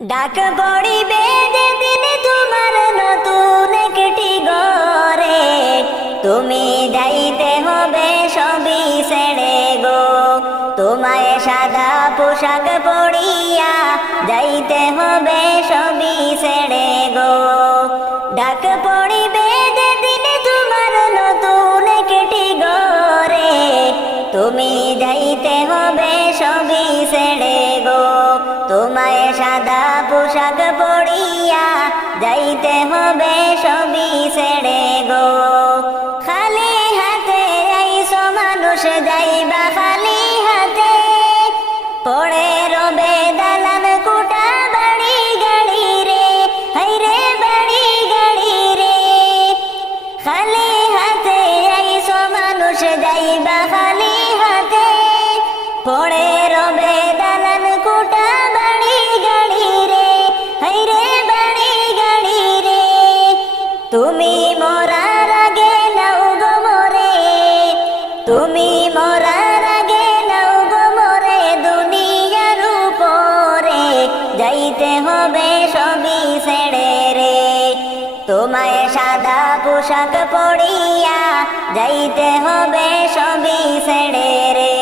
ডাক পড়িবে যেদিন তোমার নতুন একটি ঘরে, তুমি যাইতে হবে সবই ছেড়ে গো। তোমায় সাদা পোশাক পরিয়া যাইতে হবে সবই ছেড়ে গো। ডাক পড়িবে যেদিন তোমার নতুন একটি ঘরে, তুমি যাইতে হবে সবই ছেড়ে গো। তোমায় সাদা পোশাক পরিয়া যাইতে হবে সবই ছেড়ে গো। খালি হাতে আইসো মানুষ যাইবা খালি হাতে, পড়ে রবে দালান কোটা বাড়ি গাড়ি রে, হাইরে বাড়ি গাড়ি রে। খালি হাতে আইসো মানুষ যাইবা খালি হাতে, পড়ে রবে দালান কোটা বাড়ি গাড়ি রে, হাইরে বাড়ি গাড়ি রে। তুমি মরার আগে নাও গো মরে, তুমি মরার আগে নাও গো মরে, দুনিয়ার উপরে যাইতে হবে সবই ছেড়ে রে। তোমায় সাদা পোশাক পরিয়া যাইতে হবে সবই ছেড়ে রে।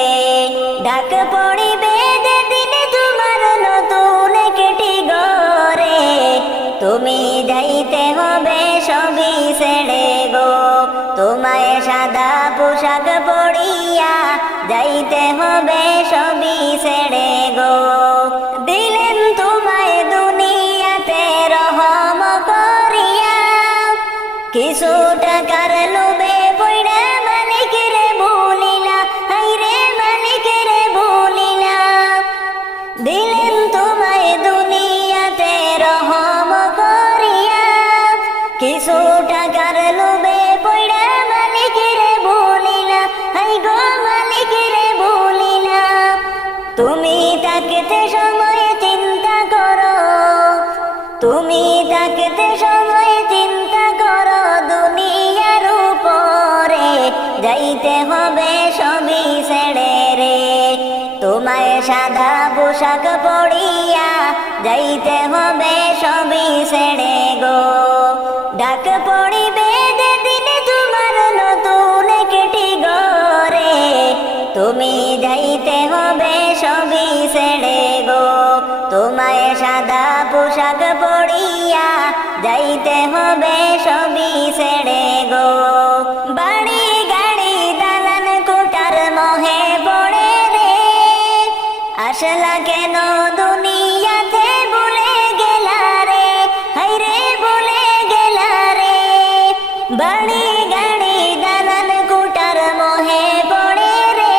ডাক পড়িবে যেদিন তোমার নতুন একটি ঘরে, তুমি যাইতে হবে সবই ছেড়ে গো। তোমায় সাদা পোশাক পরিয়া যাইতে হবে সবই ছেড়ে গো। দিলেন তোমায় দুনিয়াতে রহম করিয়া, কিছু টাকার লোভে পইড়া মালিক রে ভুলিলা, হাইরে মালিক রে ভুলিলা। দিলেন তোমায় দুনিয়াতে রহম করিয়া, কিছু টাকার লোভে পইড়া মালিক রে ভুলিলা, হাই গো মালিক রে ভুলিলা। তুমি তাকতে সময় চিন্তা করো, তুমি তাকতে সময় চিন্তা করো, দুনিয়ার উপরে যাইতে হবে সবই ছেড়ে রে। তোমায় সাদা পোশাক পরিয়া যাইতে হবে সবই ছেড়ে গো। ডাক পড়িবে যেদিন তোমার নতুন একটি ঘরে, তুমি যাইতে হবে সবই ছেড়ে গো। তোমায় সাদা পোশাক পরিয়া যাইতে হবে সবই ছেড়ে গো। বাড়ি গাড়ি দালান কোটার মোহে পড়ে রে, আসলা কেন দুনিয়াতে ভুলে গেলা রে, হাইরে ভুলে গেলা রে। বাড়ি গাড়ি দালান কোটার মোহে পড়ে রে,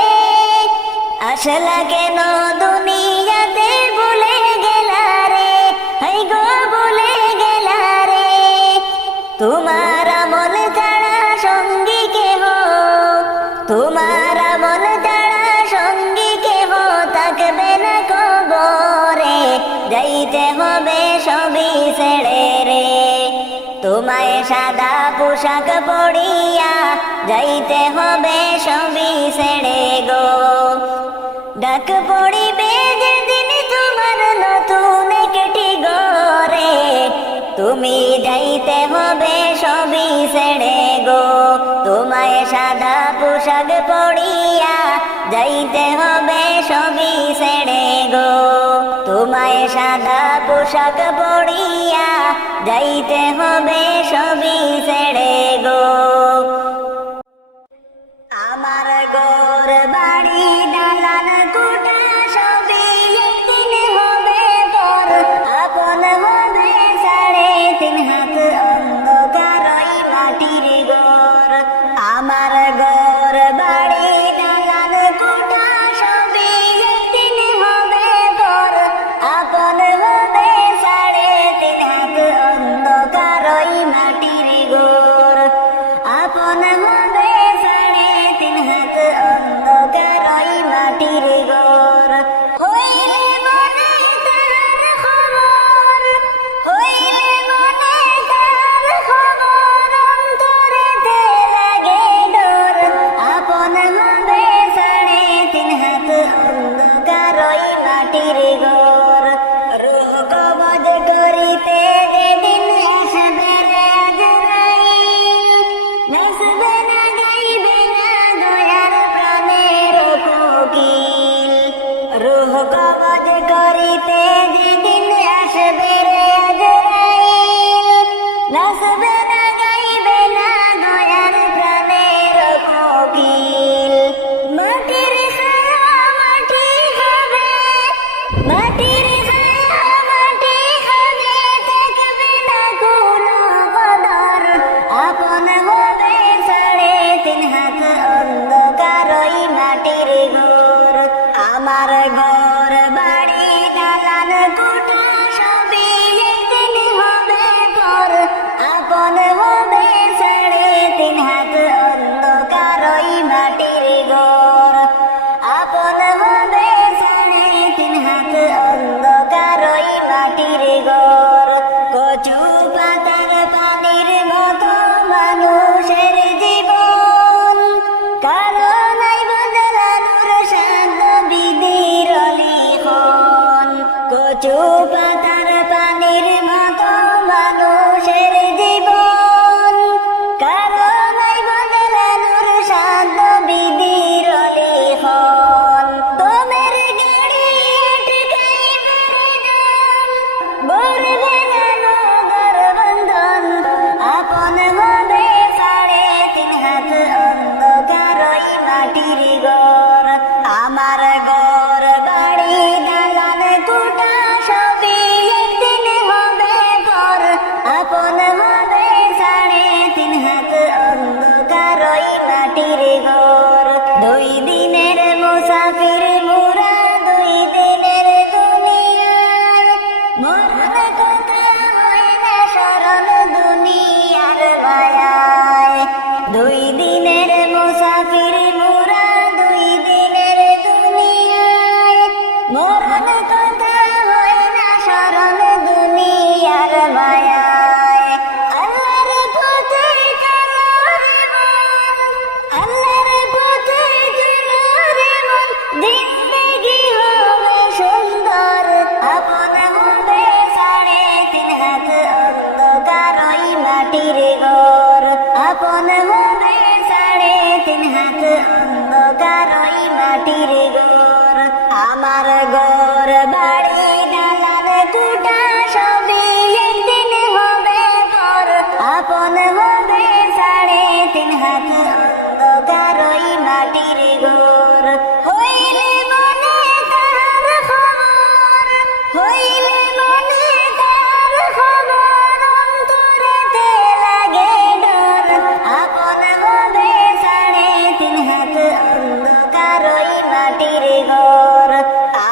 আসলা কেন দুনিয়াতে ভুলে গেলা রে, হাই গো ভুলে গেলা রে। তোমার আমল ছাড়া সঙ্গী কেহ, তোমার আমল ছাড়া সঙ্গী কেহ থাকবে না কবরে, যাইতে হবে সবই ছেড়ে রে। তোমায় সাদা পোশাক পরিয়া যাইতে হবে সবই ছেড়ে গো। ডাক পড়িবে যেদিন তোমার নতুন একটি ঘরে, তুমি যাইতে হবে সবই ছেড়ে গো। তোমায় সাদা পোশাক পরিয়া যাইতে হবে সবই ছেড়ে গো। তোমায় সাদা পোশাক পরিয়া যাইতে হবে সবই ছেড়ে গো। আমার ঘর বাড়ি দালান কোটা সবই একদিন হবে পর, আপন হবে 3.5 হাত অন্ধকার ওই মাটির ঘর। আমার ঘর বাড়ি দালান কোটা সবই একদিন হবে পর, আপন হবে 3.5 হাত অন্ধকার ওই মাটির ঘর। আপন পাতার পানির মতো মানুষের জীবন, কারো নাই বদলানোর সাধ্য বিধির লিখন। তোমার গাড়ি আটকাই বরদান, বরবে না নগর বন্ধন, আপন হবে 3.5 হাত অন্ধকার ওই মাটির ঘর। আমার ঘর বাড়ি দালান কোঠা সবই একদিন হবে পর, আপন হবে 3.5 হাত অন্ধকার ওই মাটির ঘর। 2 দিনের মুসাফির মোরা 2 দিনের দুনিয়ায়, মরণ কথা হয় না স্মরণ দুনিয়ার মায়ায়। 2 দিনের মুসাফির মোরা 2 দিনের দুনিয়ায়, মরণ কথা হয় না স্মরণ দুনিয়ার মায়ায়। আল্লাহর পথে চলো রে মন, আল্লাহর পথে চলো রে মন, জিন্দেগি হবে সুন্দর, আপন হবে 3.5 হাত অন্ধকার ওই মাটির ঘর। আপন হবে 3.5 হাত অন্ধকার ওই মাটির ঘর। আমার ঘর বাড়ি দালান কোঠা সবই একদিন হবে পর, আপন হবে 3.5 হাত অন্ধকার ওই মাটির ঘর। হইলে মনে তার খবর, হইলে মনে তার খবর, অন্তরেতে লাগে ডর, আপন হবে 3.5 হাত অন্ধকার ওই মাটির ঘর।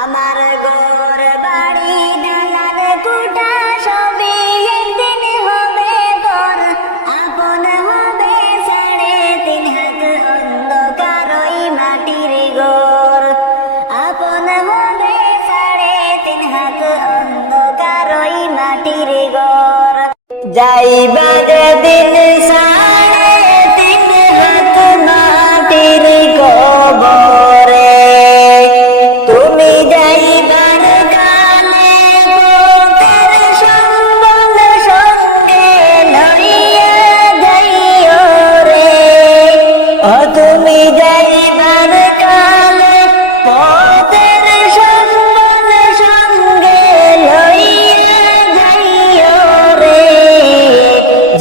আমার ঘর বাড়ি দালান কোঠা সবই একদিন হবে পর, আপন হবে 3.5 হাত অন্ধকার ওই মাটির ঘর। আপন হবে 3.5 হাত অন্ধকার ওই মাটির ঘর। যাইবা যেদিন 3.5 হাত মাটির কবরে, তুমি যাইবার কালে পথের সম্বল সঙ্গে লইয়া যাইও রে। ও তুমি যাইবার কালে পথের সম্বল সঙ্গে লইয়া যাইও রে।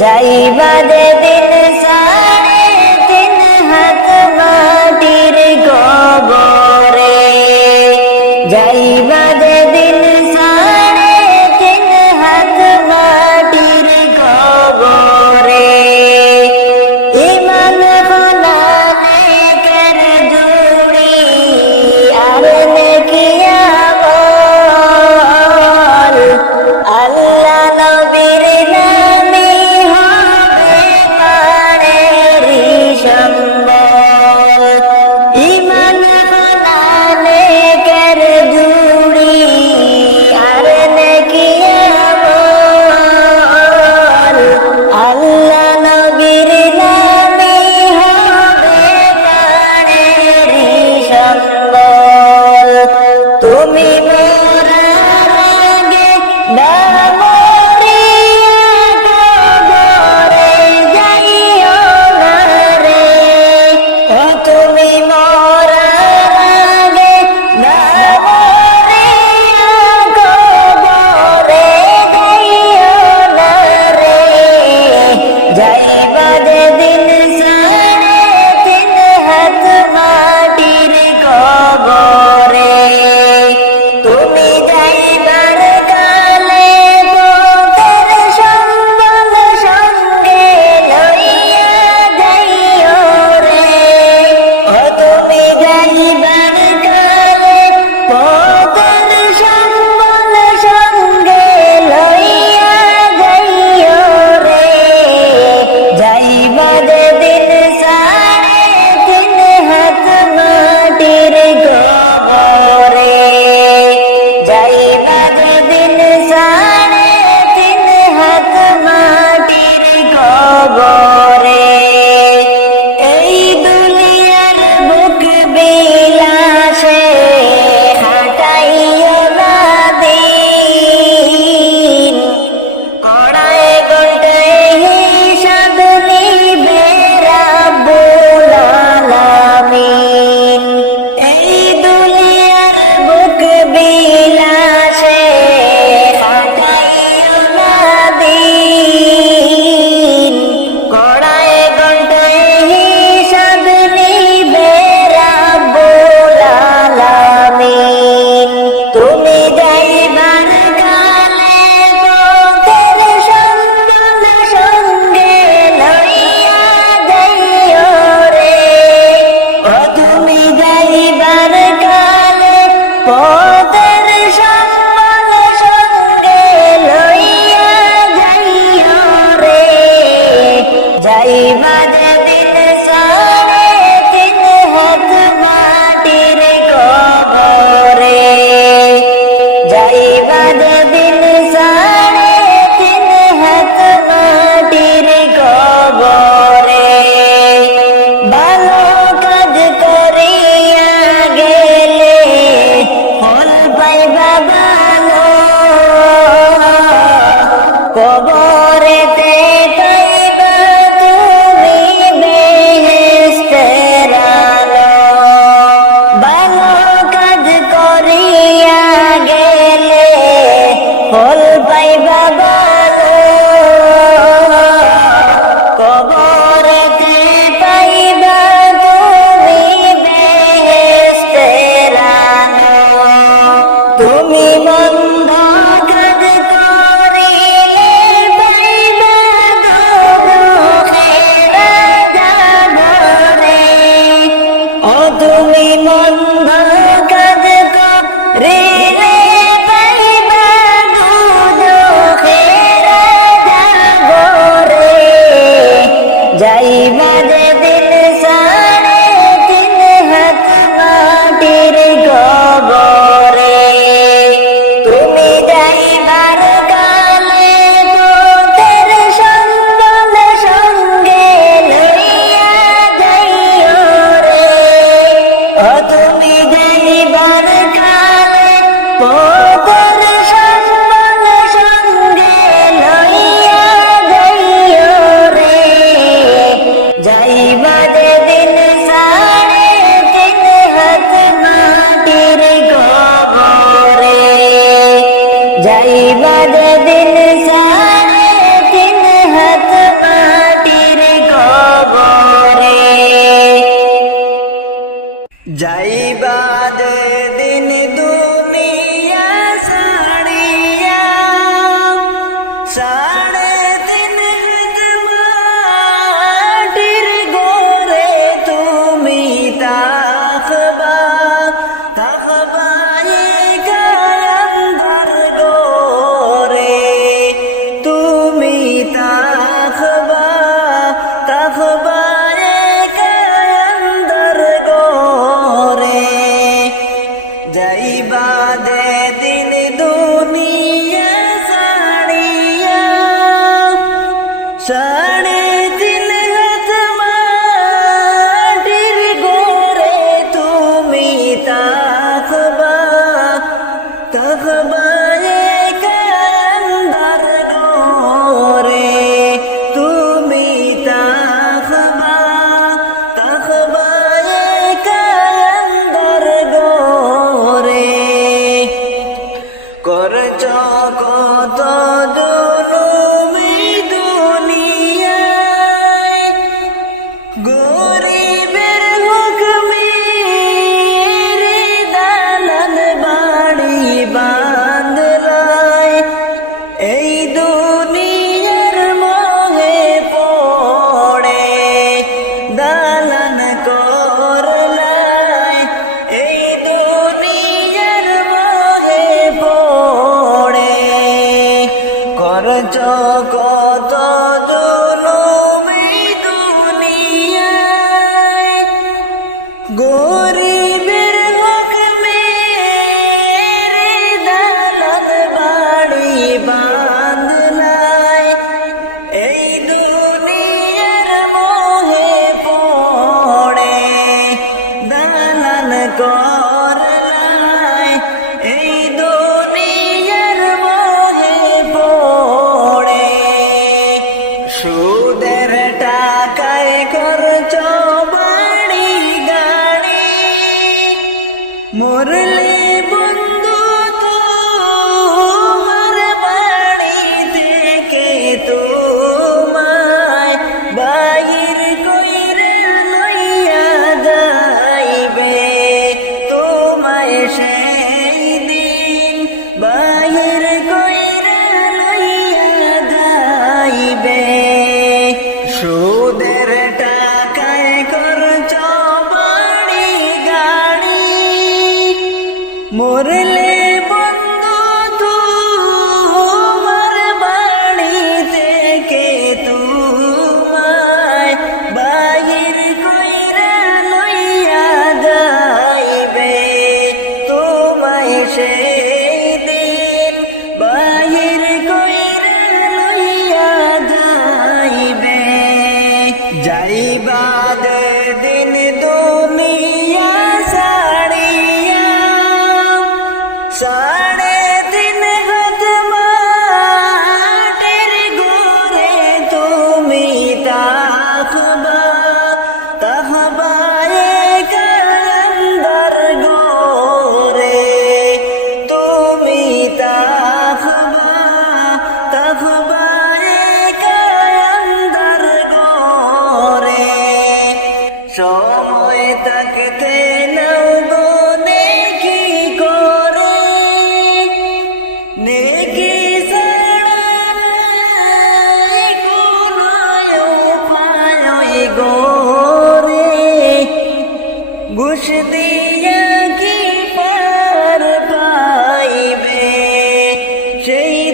যাইবা যেদিন বাবা কবরেতে পাইবা তুমি বেহেশতের আলো। তুমি মন্দ কাজ করিলে পাইবা দুঃখের জাগরে। ও তুমি মন্দ কাজ করিলে পাইবা দুঃখের জাগরে। যাইবা যেদিন সাড়ে তিন হাত মাটির কবরে। তুমি যাইবার কালে তোদের সম্বল সঙ্গে লইয়া যাইও রে। ও তুমি যাইবার কালে তোদের সম্বল সঙ্গে লইয়া যাইও রে। যাইবা যেদিন সাড়ে তিন হাত মাটির কবরে। যাইবা যেদিন সাড়ে তিন হাত মাটির কবরে। যাইবা যেদিন দুনিয়া ছাড়িয়া সাড়ে তিন হাত মাটির ঘরে তুমি থাকবা। থাকবা একা আন্ধার ঘরে। তুমি থাকবা। থাকবা একা আন্ধার ঘরে। যাইবা যেদিন দুনিয়া ছাড়িয়া সাড়ে তিন হাত মাটির ঘরে তুমি থাকবা। থাকবা একা আন্ধার ঘরে। তুমি থাকবা। থাকবা একা আন্ধার ঘরে। করছ কত জুলুমি দুনিয়ায়। গরিবের হুকমের দালান বাড়ি বাঁধলাই। এই দুনিয়ার মোহে পড়ে দালান করলাই। এই দুনিয়ার মোহে পড়ে। করছ কত জুলুমি দুনিয়ায়। গরিবের হুকমের দালান বাড়ি বাঁধলাই। এই দুনিয়ার মোহে পড়ে দালান করলাই। এই দুনিয়ার মোহে পড়ে।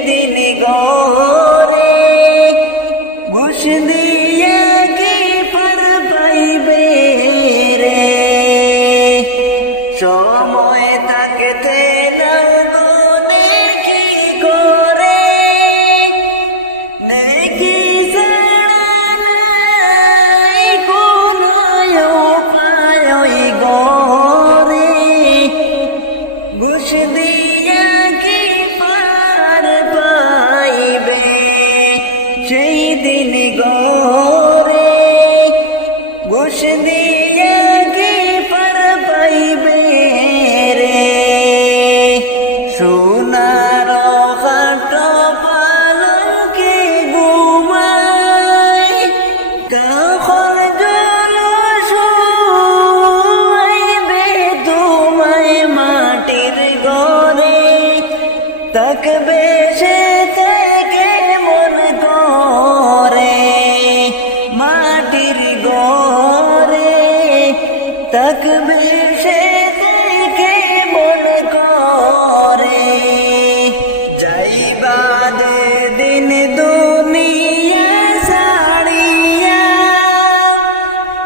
দিন গরে ঘুষ দিয়ে কি পার পাইবে রে সময় থাকতে না মনে কি করে দেখি ঘুষ দিয়া কি পার পাইবে সেই দিন গরে ঘুষ দিয়া কি পার পাইবে রে সোনার খাট পালঙ্কে ঘুমাই কখন জলস আইবে তোমায় মাটির ঘরে থাকবে সে থেকে মন করে মাটির ঘরে থাকবে সে থেকে মন করে যাইবাদ দিন দুনিয়া ছাড়িয়া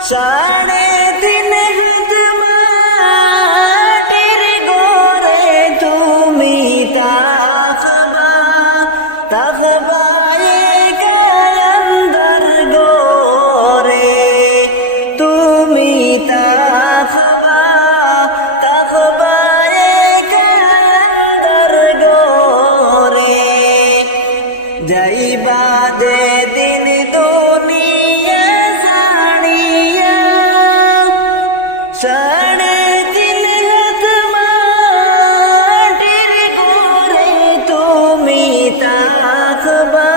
সাড়ে তিন হাত মাটির ঘরে তুমি তাকবা কায়ান্দার ঘরে তুমি তাকবা কায়ান্দার ঘরে যাইবা দে দিন দুনিয়া ছাড়িয়া সাড়ে তিন হাত মাটির ঘরে তুমি তাকবা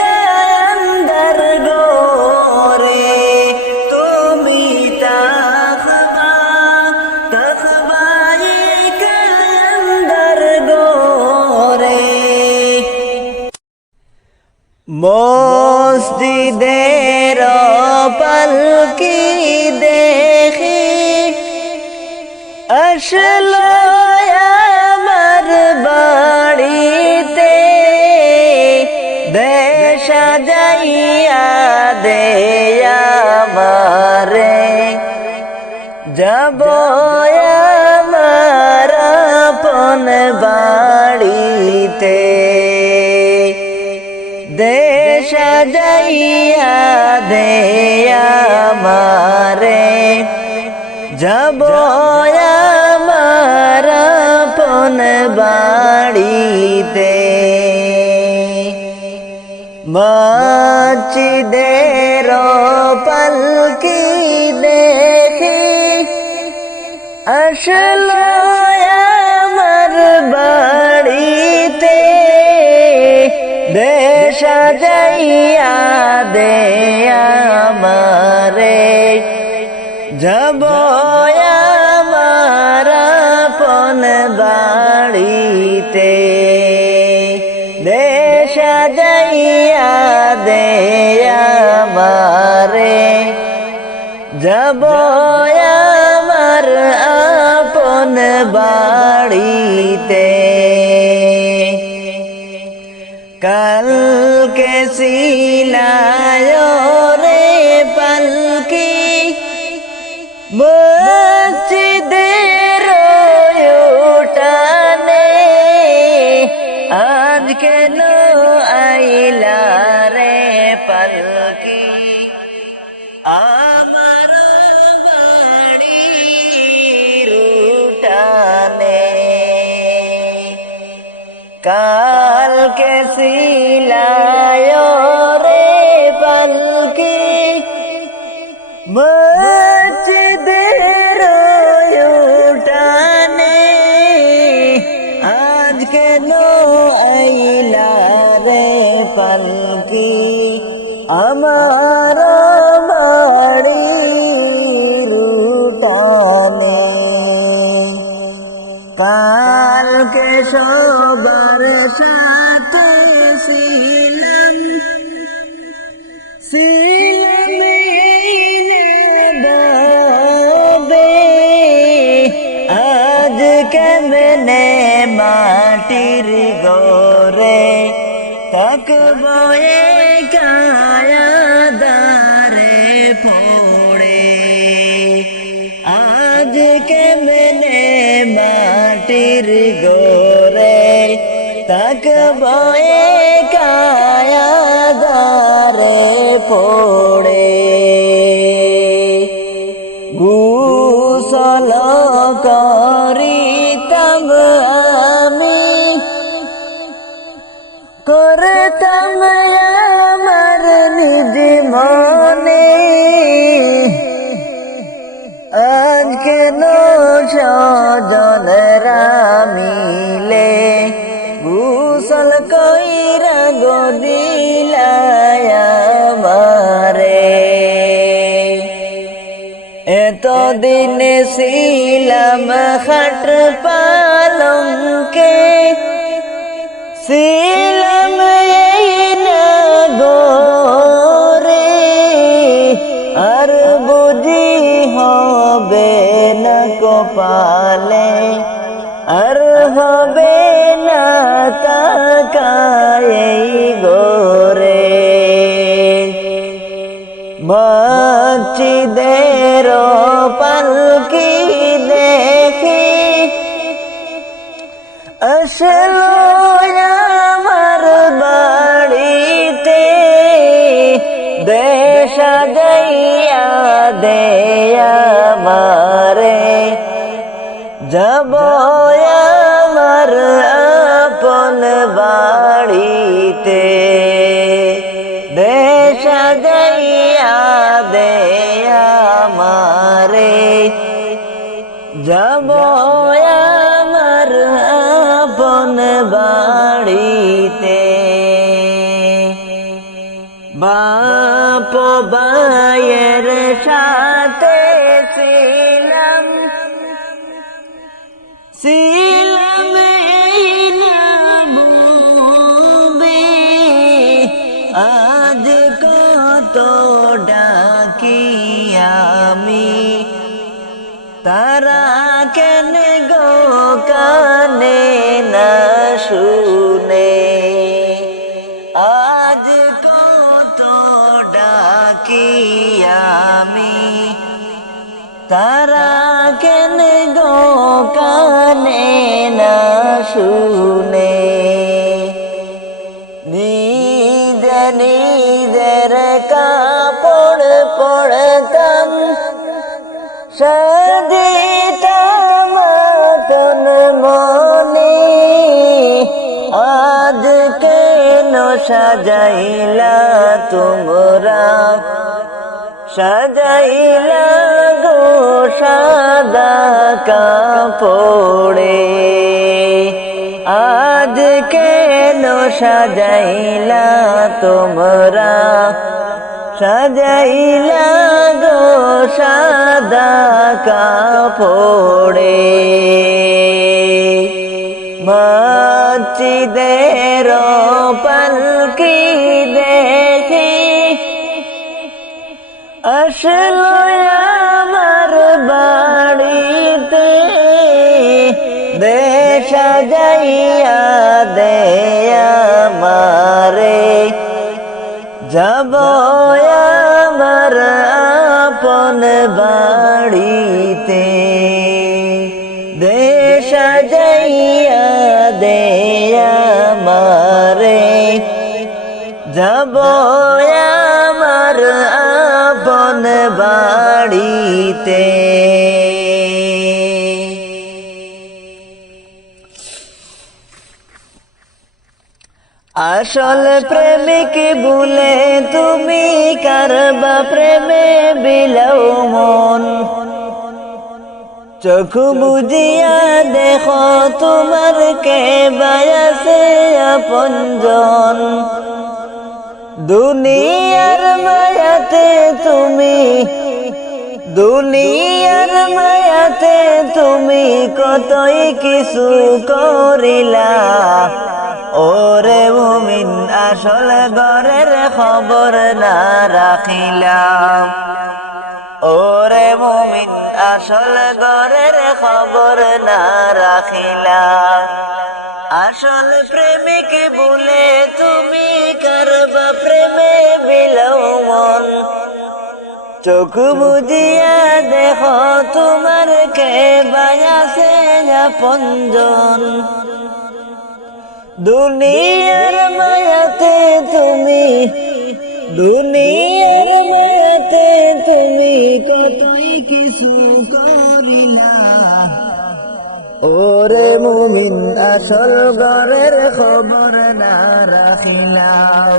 কায়ান্দার ঘরে তুমি তাকবা কায়ান্দার ঘরে মসজিদের পালকি দেখি আসলো আমার বাড়িতে দেশা যাইয়া দে আমারে যাব আমার আপন বাড়িতে দেশা যাইয়া দে আমারে যাব আমার আপন বাড়িতে মসজিদের পালকি দেখি আসলো আমার বাড়িতে দেশা যাইয়া দে আমারে যাব আমার আপন বাড়িতে দেশা যাইয়া দে আমারে যাব আমার আপন বাড়িতে কালকে সিলায় রে পালকি মসজিদের উঠানে আজ কেন আইলা রে পালকি আমার বাড়ির উঠানে কালকে সিলায় রে পালকি মসজিদের উঠানে আজ কেন আইলা রে পালকি আমার বাড়ির উঠানে কালকে সবার সাথে ছিলাম আজ কেমনে মা মাটির ঘরে থাকবো কায়াদারে পড়ে আজ কেমনে মাটির ঘরে থাকবো কায়াদারে পড়ে গোসল করিতাম আমি করতাম আমার নিজ মনে আজ কেন সজনরা মিলে গোসল কইরা গদিলায় আমারে এতদিন ছিলাম খাট পালঙ্কে ছিলাম এই না গোরে আর বুঝি হবে না কপালে আর হবে না তাকায় গোরে মসজিদের পালকি দেখি আসলো আমার বাড়িতে দেশা যাইয়া দেয়া মারে যাব আমার আপন বাড়িতে দেশা যাইয়া দেয়া মারে যাব আমার আপন বাড়িতে বাপ ভাইয়ের সাথে ছিলাম এই না ভুবে আজ কত ডাকি আমি তারা কেন গো কানে না শুনে আজ কত ডাকি আমি তারা কেন গো কানে না শুনে নিজের কাপড় পড়তাম সাজিতাম আপন মনে আজ কেন সাজাইলা তোমরা সাজাইলা গো সাদা কাপড়ে আজ কেন সাজাইলা তোমরা সাজাইলা গো সাদা কাপড়ে মসজিদের পালকি দেখি আসলো আমার বাড়িতে দেশা যাইয়া দেয়া মারে যাব আমার আপন বাড়িতে দেশা যাইয়া দেয়া মারে যাব আমার আপন বাড়িতে আসল প্রেমিক বলে তুমি কারবা প্রেমে বিলাও মন চোখ বুঝিয়া দেখো তোমার কে বায়াসে আপনজন দুনিয়ার মায়াতে তুমি কতই কিছু করিলা ওরে মুমিন আসল ঘরের খবর না রাখিলাম ওরে মুমিন আসল ঘরের খবর না রাখিলাম আসল প্রেমিক বলে তুমি করবা প্রেমে বিলম্বন চোখ বুঝিয়া দেখো তোমার কে বায়াসে আপনজন দুনিয়ার মায়াতে তুমি দুনিয়ার মায়াতে তুমি কতই কিছু করিলা ওরে মুমিন আসল ঘরের খবর না রাখিলাম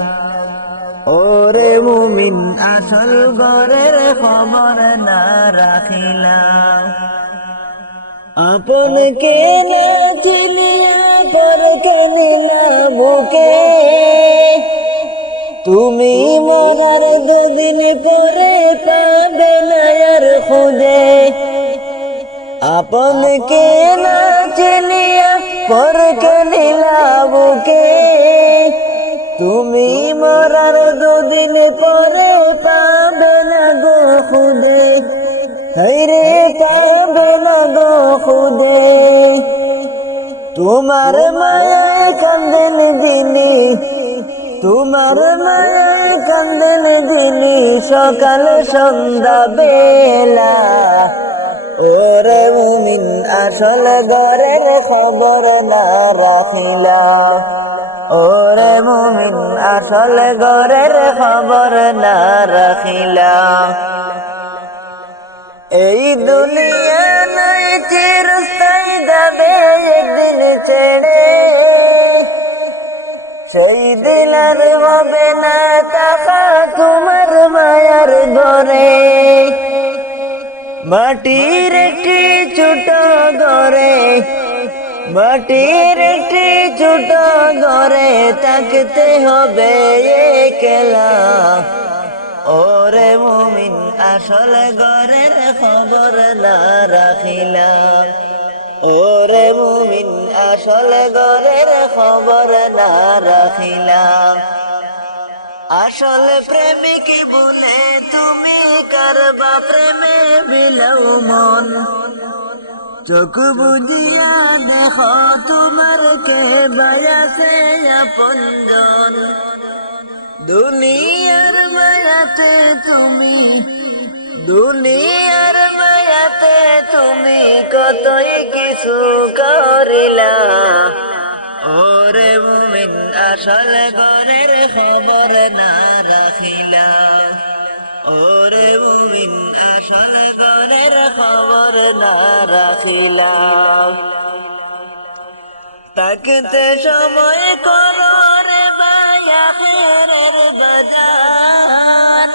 ওরে মুমিন আসল ঘরের খবর না রাখিলাম আপন কে না চিনিয়া পর কে নিলা বুকে তুমি মরার দুদিন পরে পাবে না আর খুঁজে আপন কে না চিনিয়া পর কে নিলা বুকে তুমি মরার দুদিন পরে পাবে না গো খুদে রে পাবে না গো খুদে তোমার মায়ায় কান্দেন দিলি তোমার মায়ায় কান্দেন দিলি সকাল সন্ধ্যা বেলা ওরে মুমিন আসল ঘরের খবর না রাখিলা ওরে মুমিন আসল ঘরের খবর না রাখিলা এই দুনিয়া নাই চিরস্থায়ী যাবে একদিন ছেড়ে সেই দিন আর হবে না টাকা তোমার মায়ার ঘরে মাটির একটি ছোট ঘরে মাটির একটি ছোট ঘরে থাকতে হবে একলা ওরে মুমিন আসল ঘরের খবর না রাখিলা ওরে মুমিন আসল ঘরের খবর না রাখিলা আসল প্রেমিক বলে তুমি করবা প্রেমে বিলম্বন চোখ বুঝিয়া দেখো তোমার কে বায়াসে আপনজন দুনিয়ার মায়াতে তুমি দুনিয়ার মায়াতে তুমি কতই কিছু করিলা ওরে মুমিন আসল ঘরের খবর না রাখিলা ওরে মুমিন আসল ঘরের খবর না রাখিলা থাকতে সময় করো রে ভাই আখিরের বাজার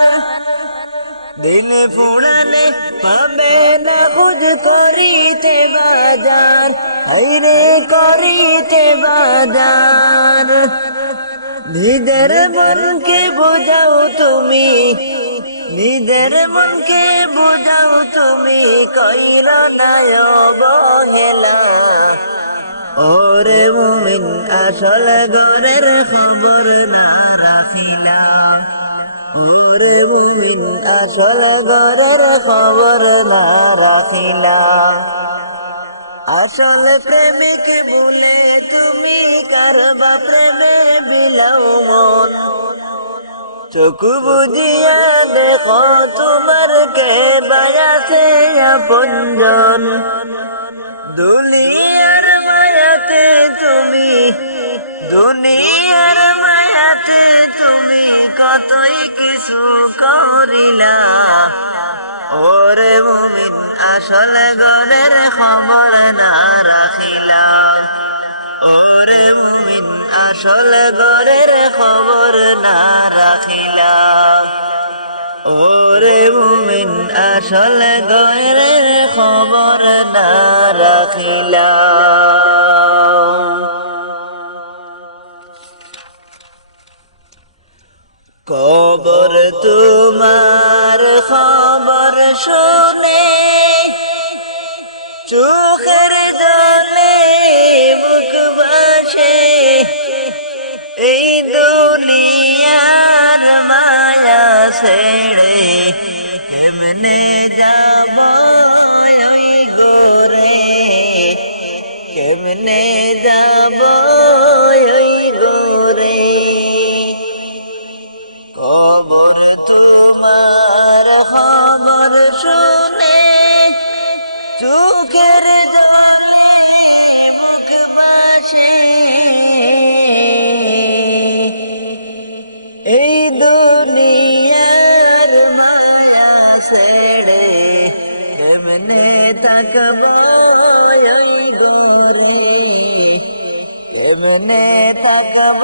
দিন ফুরানে পাবে না খুঁজ করিতে বাজার হাইরে করিতে বাজার নিজের মনকে বোঝাও তুমি নিজের মনকে বোঝাও তুমি কইর না অবহেলা ওরে মুমিন আসল ঘরের খবর না রাখিলা ওরে মুমিন আসল ঘরের খবর না রাখিলা আসল প্রেমিক বলে তুমি করবা প্রেমে বিলম্বন চোখ বুঝিয়া দেখো তোমার কে বায়াসে আপনজন দুনিয়ার মায়াতে তুমি দুনিয়ার মায়াতে তুমি কতই কিছু করিলা ওরে মুমিন আসল ঘরের খবর না রাখিলা ওরে মুমিন আসল ঘরের খবর না রাখিলা ওরে মুমিন আসল ঘরের খবর না রাখিলা কবর তোমার খবর শুনে চোখের জলে বুক ভাসে এই দুনিয়ার মায়া ছেড়ে কেমনে যাব ওই গোরে কেমনে যাব চোখের জলে মুখ ভাসে এই দুনিয়ার মায়া ছেড়ে কেমনে থাকব এই গোরে কেমনে থাকব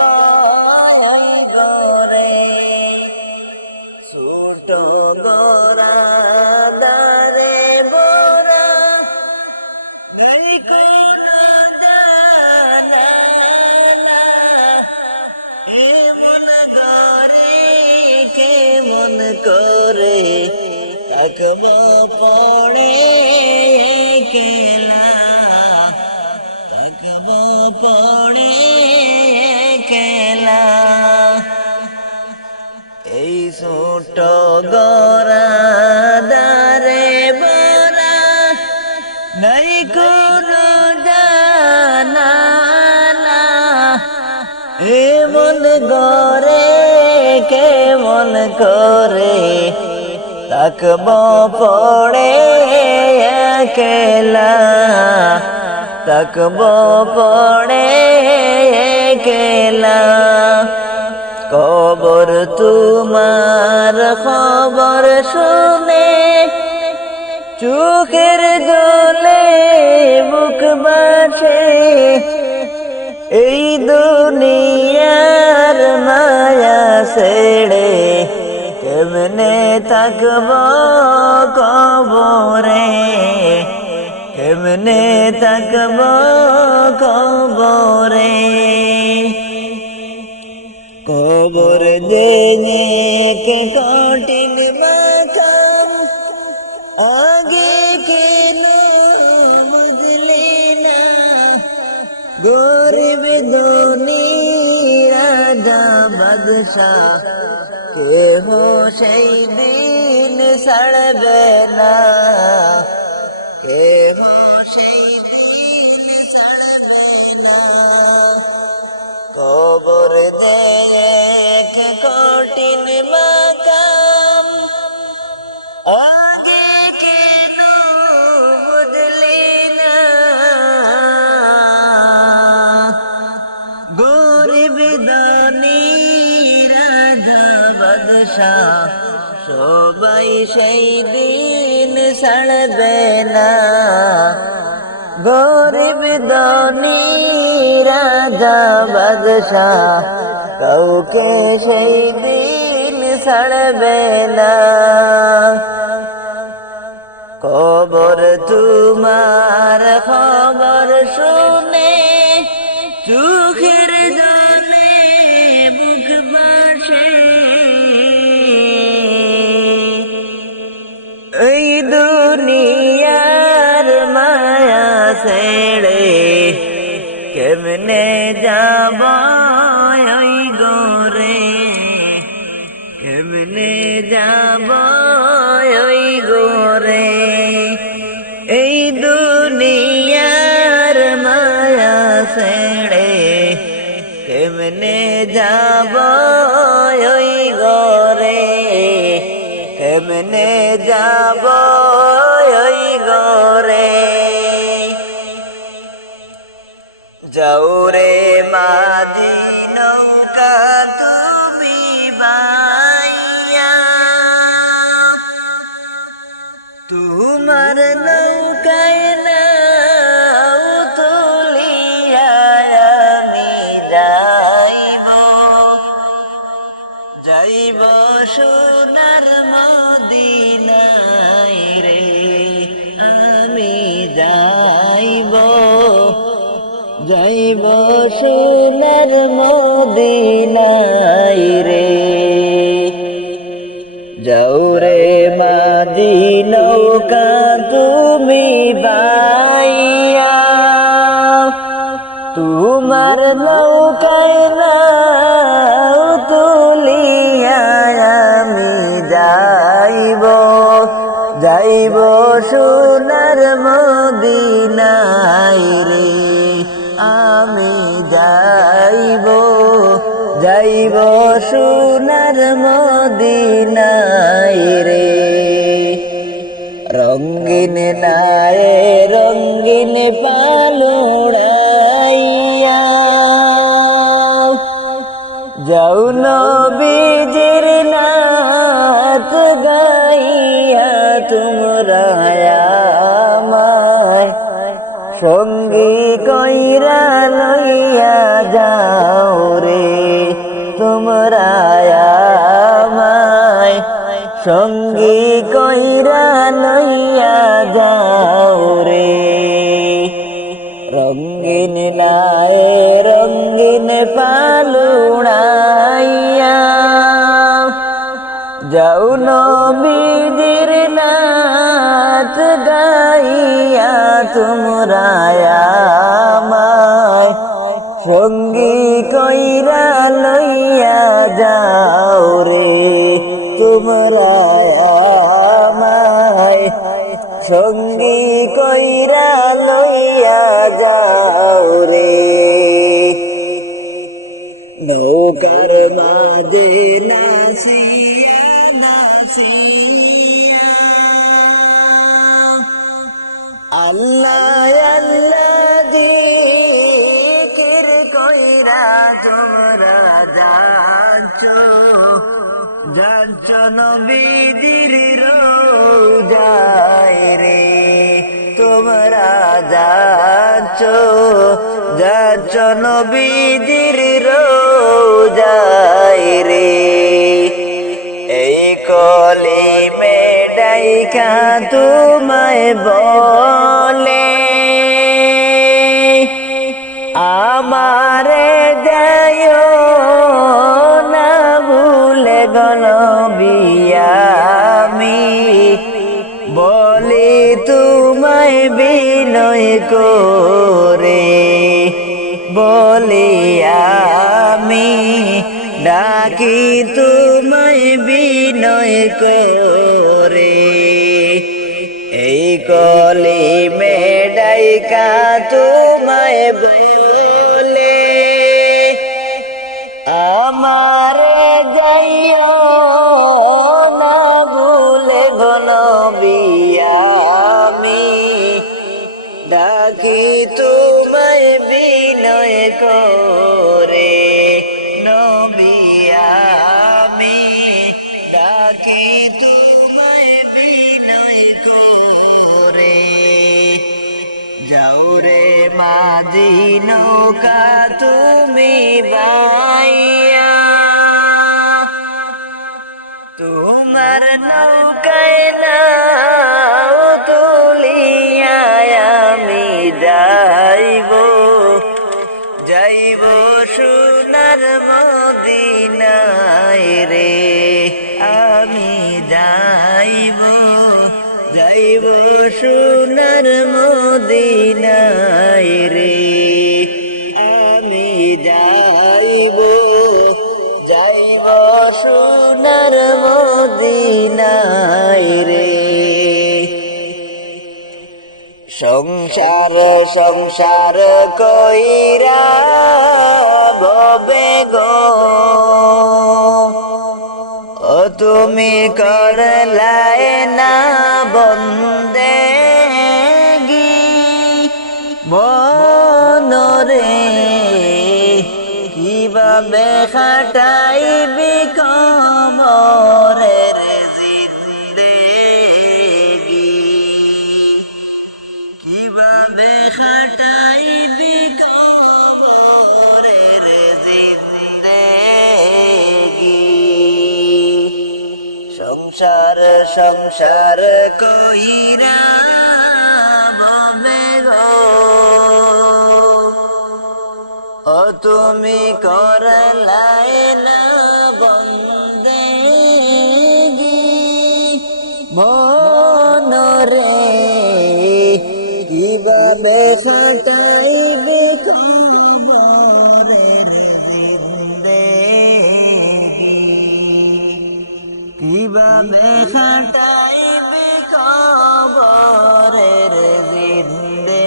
এই গোরে ছোট গোরা দারে বোরা নাই কোনো জানা এমন করে কেমন করে থাকব পড়ে একলা থাকব পড়ে একলা এই ছোট গোরা দারে বোরা নাই কোনো জানা এমন গরে কেমন করে থাকব পড়ে একলা থাকব পড়ে একলা কবর তোমার খবর শুনে চোখের জলে মুখ ভাসে এই দুনিয়ার মায়া ছেড়ে কেমনে থাকব কবরে কেমনে থাকব কবরে কবর দেনে কে কঠিন মাকাম আগে কেন বুঝলি না গরিব ধনী রাজা বাদশাহ কেহ সেই দিন ছাড়বে না কেহ সেই দিন ছাড়বে না কবর দেখ কঠিন মাকাম আগে কেন বুঝলি না গরিব ধনী রাজা বাদশাহ সবাই সেই দিন ছাড়বে না গরিব ধনী রাজা বাদশাহ কাউকে সেই দিন ছাড়বে না কবর তোমার খবর শুনে চোখের জলে মুখ ভাসে এই দুনিয়ার মায়া ছেড়ে কেমনে যাব ওই গোরে কেমনে যাব ওই গোরে এই দুনিয়ার মায়া ছেড়ে কেমনে যাব ওই গোরে কেমনে যাব ওই গোরে যাও রে মাঝি নৌকা তুমি বাইয়া তোমার নৌকায় নাও তুলিয়া আমি যাইব যাইব সোনার মদিনায় রে আমি যাইব যাইব সোনার মদিনায় রে যাও রে মাঝি নৌকা তুমি বাইয়া তোমার নৌকায় নাও তুলিয়া আমি যাইব যাইব সোনার মদিনায় রে আমি যাইব যাইব সোনার মদিনায় রে রঙিন নায়ে পালুড়াইয়া যাও নবীজির নাত গাইয়া তোমরা আমায় সঙ্গী কইরা লইয়া যাও রে তোমরা আমায় সঙ্গী কইরা লইয়া যাও রে রঙিন লায়ে রঙিন পালুড়াইয়া যাও নবীজির নাচ গাইয়া তোমরা আমায় সঙ্গী কইরা লইয়া যাও রে তোমরা আমায় সঙ্গী কইরা লইয়া যাও রে নৌকার মাঝে নাচিয়া নাচিয়া আল্লাহ আল্লাহ জিকির কইরা তোমরা যাচ্ছ যাচ্ছ নবীজির রোজায় রে তোমরা যাচ্ছ যাচ্ছ নবীজির রোজায় রে এই কলিমে ডাইকা তোমায় বলে আমারে যায়ো না ভুলে গনবিয়ামি বলি তোমায় বিনয় করে বলি আমি ডাকি তোমায় বিনয় করে এই কলিমে ডাইকা তোমায় বলে আমারে যাইও না ভুলে গনবিয়ামি ডাকি তোমায় বিনয় করে নবিয়ামি ডাকি তোমায় বিনয় করে যাও রে মাঝি নৌকা তুমি বাইয়া তোমার নৌকায় নাও তুলিয়া আমি যাইব যাইব সোনার মদিনায় রে আমি যাইব যাইব সোনার মদিনায় রে আমি যাইব যাইব সোনার মদিনায় রে সংসার সংসার কইরা ভবে গো ও তুমি করলাই না বন্দেগি বনরে কিভাবে খাটাইবি কমরের জিন্দেগি কিভাবে খাটাইবি কমরের জিন্দেগি সংসার সংসার কইরা ভবে গো ও তুমি করলাই না বন্দেগি মনরে কিভাবে খাটাইবে কবরের জিন্দেগি কিভাবে খাটাইবে কবরের জিন্দেগি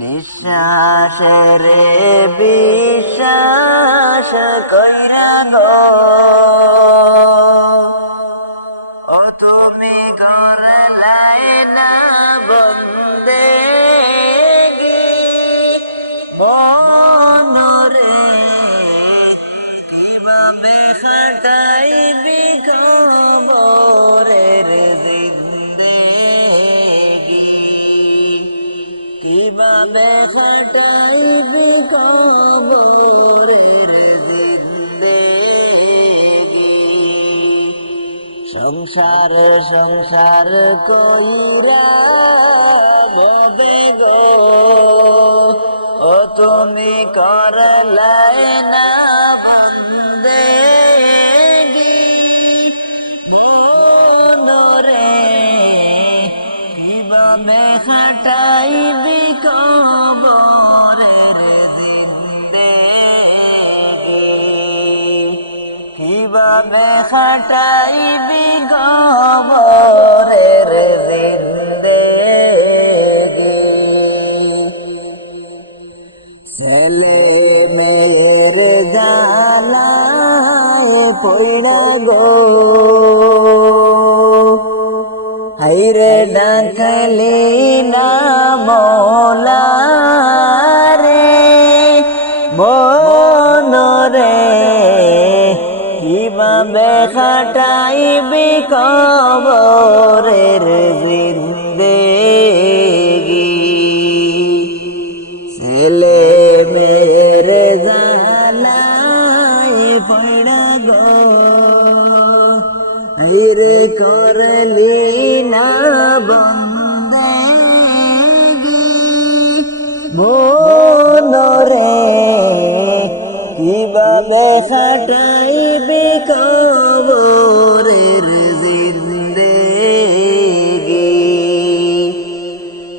নিঃশ্বাসের বিশ্বাস কইরা গো ও তুমি করলাই মনরে কিভাবে খাটাইবি কবরের জিন্দেগি, কিভাবে খাটাইবি কবরের জিন্দেগি। সংসার সংসার কইরা ভবে গো, ও তুমি করলাই না বন্দেগি। মনরে কিভাবে খাটাইবি কবরের জিন্দেগি, কিভাবে খাটাইবি কবরের জিন্দেগি। ছেলে মেয়ের জানায় পইড়া গো, হাইরে ডাকলি না মৌলা রে। মনরে কিভাবে খাটাইবি কবরের জিন্দেগি, ছেলে মেয়ের জানায় পড়া গো, হাইরে করলি না বন্দেগি। মনরে কিভাবে খাটাইবি কবরের জিন্দেগি,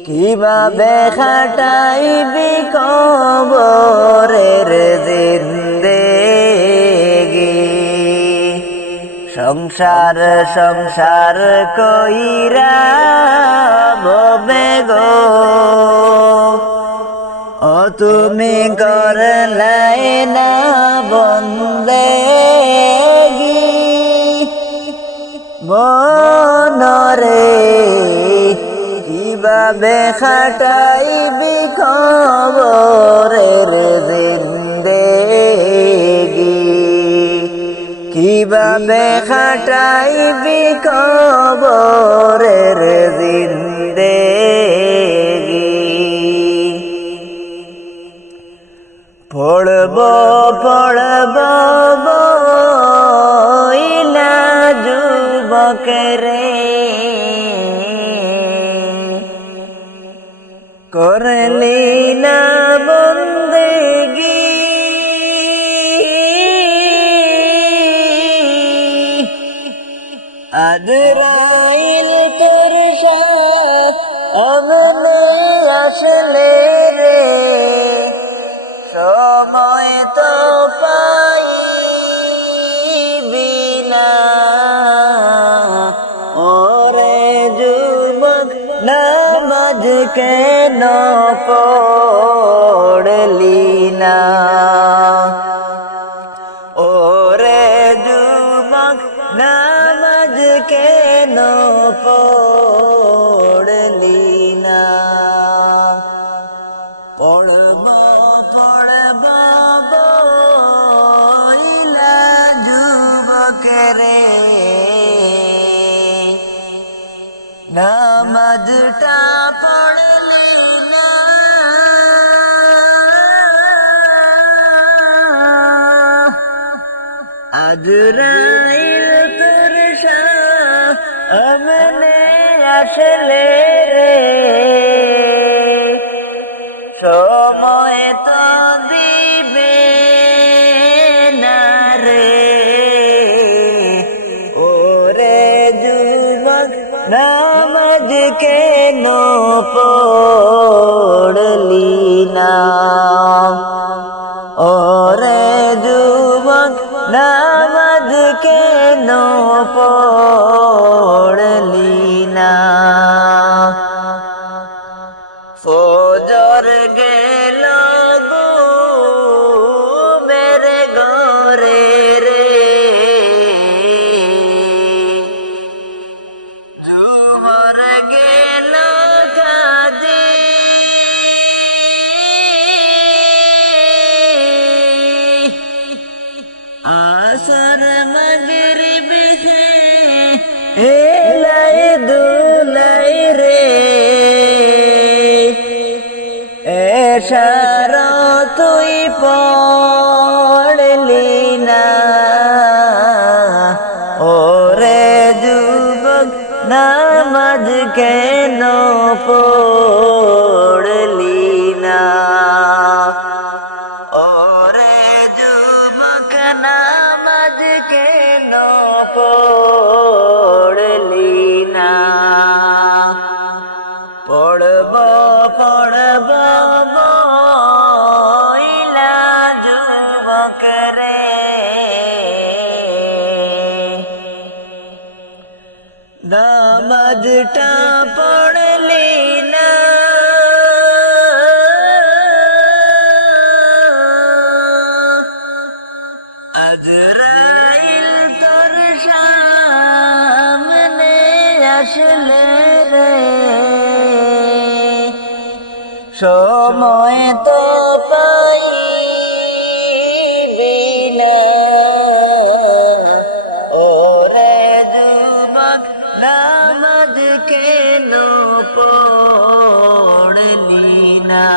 কিভাবে খাটাইবি কবরের জিন্দেগি। সংসার সংসার কইরা ভবে গো, ও তুমি করলাই না বন্দেগি। মনরে কিভাবে খাটাইবি কবরের জিন্দেগি, কিভাবে খাটাইবি কবরের জিন্দেগি। পড়ব পড়ব বইলা যুবকরে, করলি না বন্দেগি। আজরাইল তোর সামনে আসলে রে, সময় তো পাইবি না। ওরে যুবক নামাজ কেন পড়লি না, ওরে যুবক নামাজ কেন পড়লি না। পড়ব পড়ব বইলা যুবকরে, নামাজটা পড়লি না। আজরাইল তোর সামনে আসলে রে, সময় তো দিবে না রে। ওরে যুবক নামাজ কেন পড়লি না, ওরে যুবক নামাজ কেন পড়লি না। ফজর গেল গো মেরে ঘরে রে, জোহর গেল কাজে তুই পড়লি না, ওরে যুবক নামাজ কেন পড়লি না, ওরে যুবক নামাজ কেন পড়লি না। পড়ব পড়ব বইলা যুবক রে, নামাজটা পড়লি না, আজরাইল তোর সামনে আসলে রে, সময় তো পাইবি না, ওরে যুবক নামাজ কেন পড়লি না,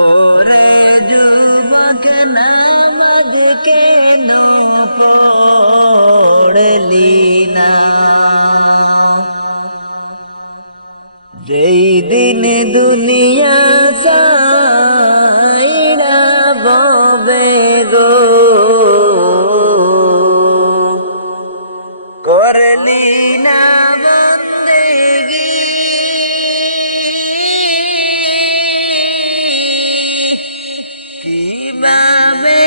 ওরে যুবক নামাজ কেন পড়লি না। যেই দিন দুনিয়া ছাইড়া ববে গো, করলি না বন্দেগি, কিভাবে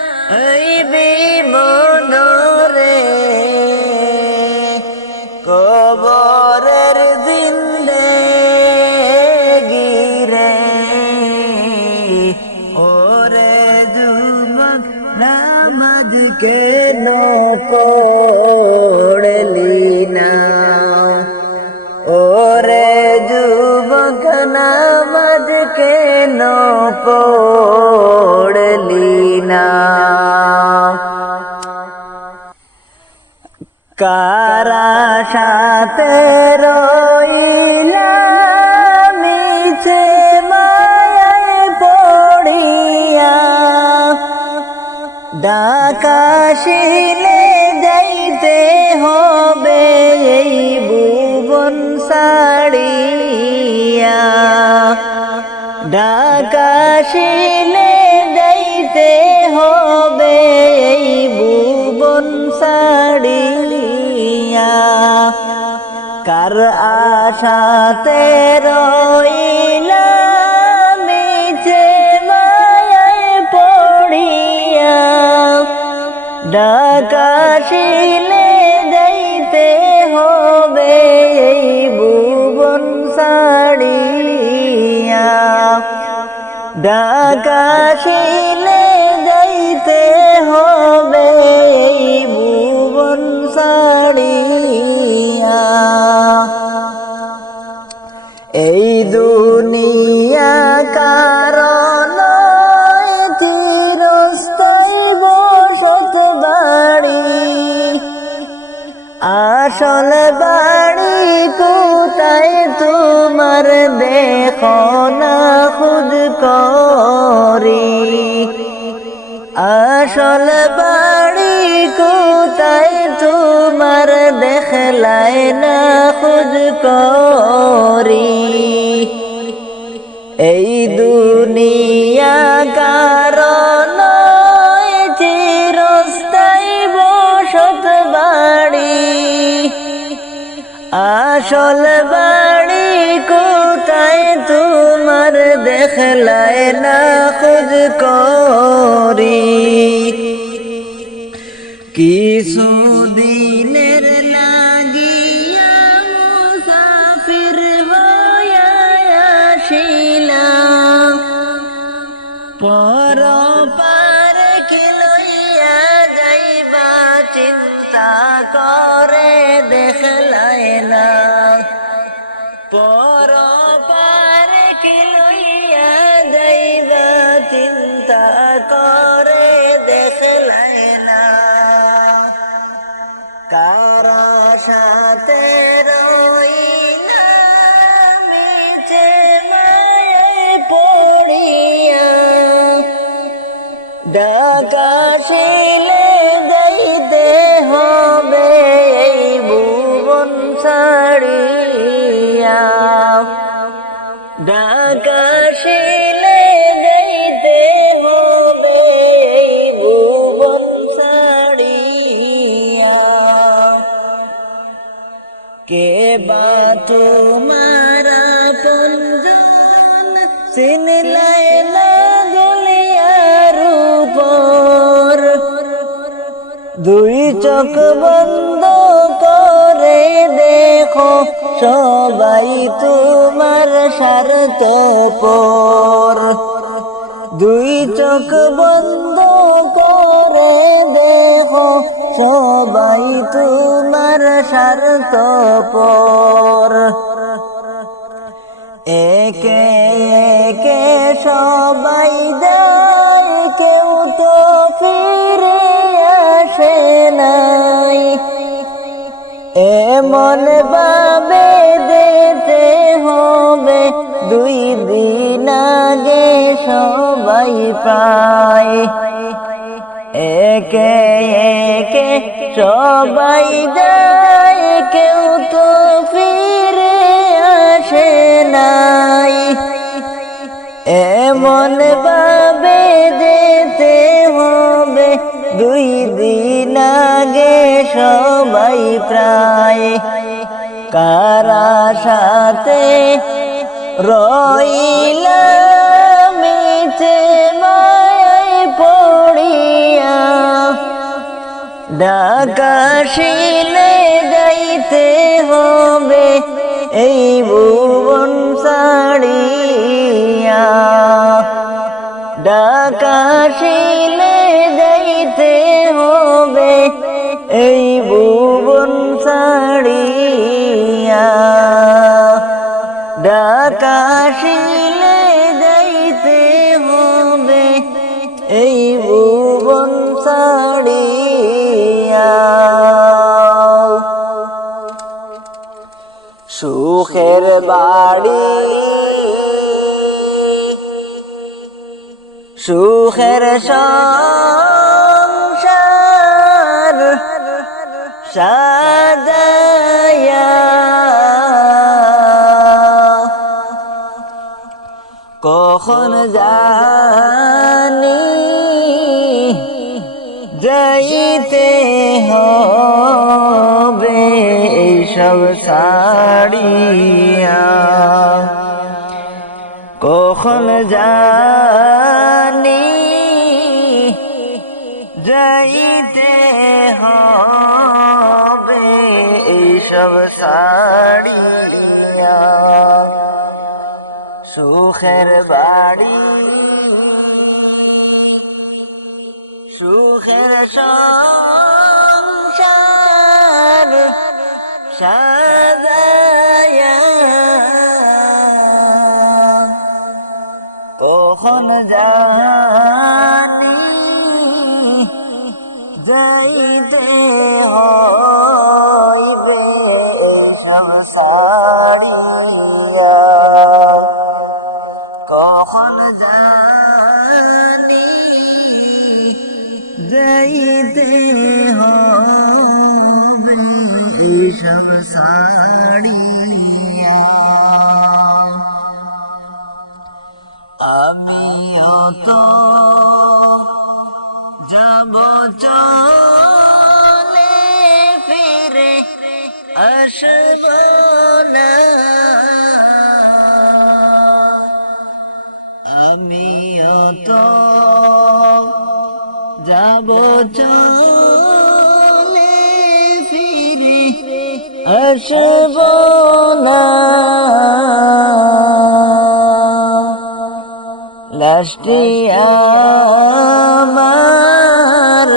কাটাইবি মনরে, কবরের জিন্দেগি রে, ওরে যুবক নামাজ কেন পড়লি না, ওরে যুবক নামাজ কেন পড়লি না। কারা সাথে রইলা মিছে মায়ায় পড়িয়া, ডাকাশিলে যাইতে হবে এই ভুবন ছাড়িয়া, ডাকাশিলে যাইতে হবে এই ভুবন ছাড়িয়া, কার আশাতে রইলা মিছে মায়ায় পড়িয়া, ডাকাশিলে যাইতে হবে এই ভুবন ছাড়িয়া, ডাকাশিলে যাইতে হবে এই ভুবন ছাড়িয়া। এই দুনিয়া কারণ চিরস্থায়ী বসত বাড়ি, আসল বাড়ি কোথায় তোমার দেখো না খুদ করি, আসল বাড়ি কোথায় তোমার দেখলাই না খুদ করি, এই দুনিয়া কারণ চিরস্থায়ী বসত বাড়ি, আসল বাড়ি কোথায় তোমার দেখলাই না খুদ করি, কিছু দিনের লাগিয়া মুসাফির হইয়া আসিলাম, পর পারে কি লইয়া যাইবা চিন্তা করে দেখলাই না, পর পারে কি লইয়া যাইবা চিন্তা করে দেখলাই না, কারা সাথে রইলা মিছে ডাকাশিলে যাইতে হবে এই ভুবন ছাড়িয়া, ডাকাশিলে যাইতে হবে এই ভুবন ছাড়িয়া। কে বা তোমার আপনজন চিনলাই না দুনিয়ার উপর, দুই চোখ বন্ধ করে দেখো সবাই তোমার স্বার্থপর, দুই চোখ বন্ধ করে দেখো সবাই তোমার স্বার্থপর। একে একে সবাই যায়, কেউ তো ফিরে আসে নাই, এমন ভাবে যেতে হবে দুই দিন আগে সবাই প্রায়। একে একে সবাই যায়, কেউ তো ফিরে আসে নাই, এমন ভাবে যেতে হবে দুই দিন আগে সবাই প্রায়। কারা সাথে রইলাম মিছে মায়ায় পড়িয়া, ডাকাশিলে যাইতে হবে এই ভুবন ছাড়িয়া, ডাকাশিলে যাইতে হবে এই ভুবন ছাড়িয়া, ডাকাশিলে যাইতে হবে এই ভুবন ছাড়িয়া। সুখের বাড়ি সুখের সংসার সাজায়া, কখন জানি যাইতে হবে এইসব ছাড়িয়া, কখন জানি যাইতে হবে এইসব ছাড়িয়া। সুখের বাড়ি সুখের সংসার সাজায়া, কখন জানি যাইতে হইবে এসব ছাড়িয়া, কখন জানি যাইতে হবে এসব ছাড়িয়া। আমিও তো যাব চলে, ফিরে আসব না, আমিও তো যাব চলে, ফিরে আসব না। লাশটি আমার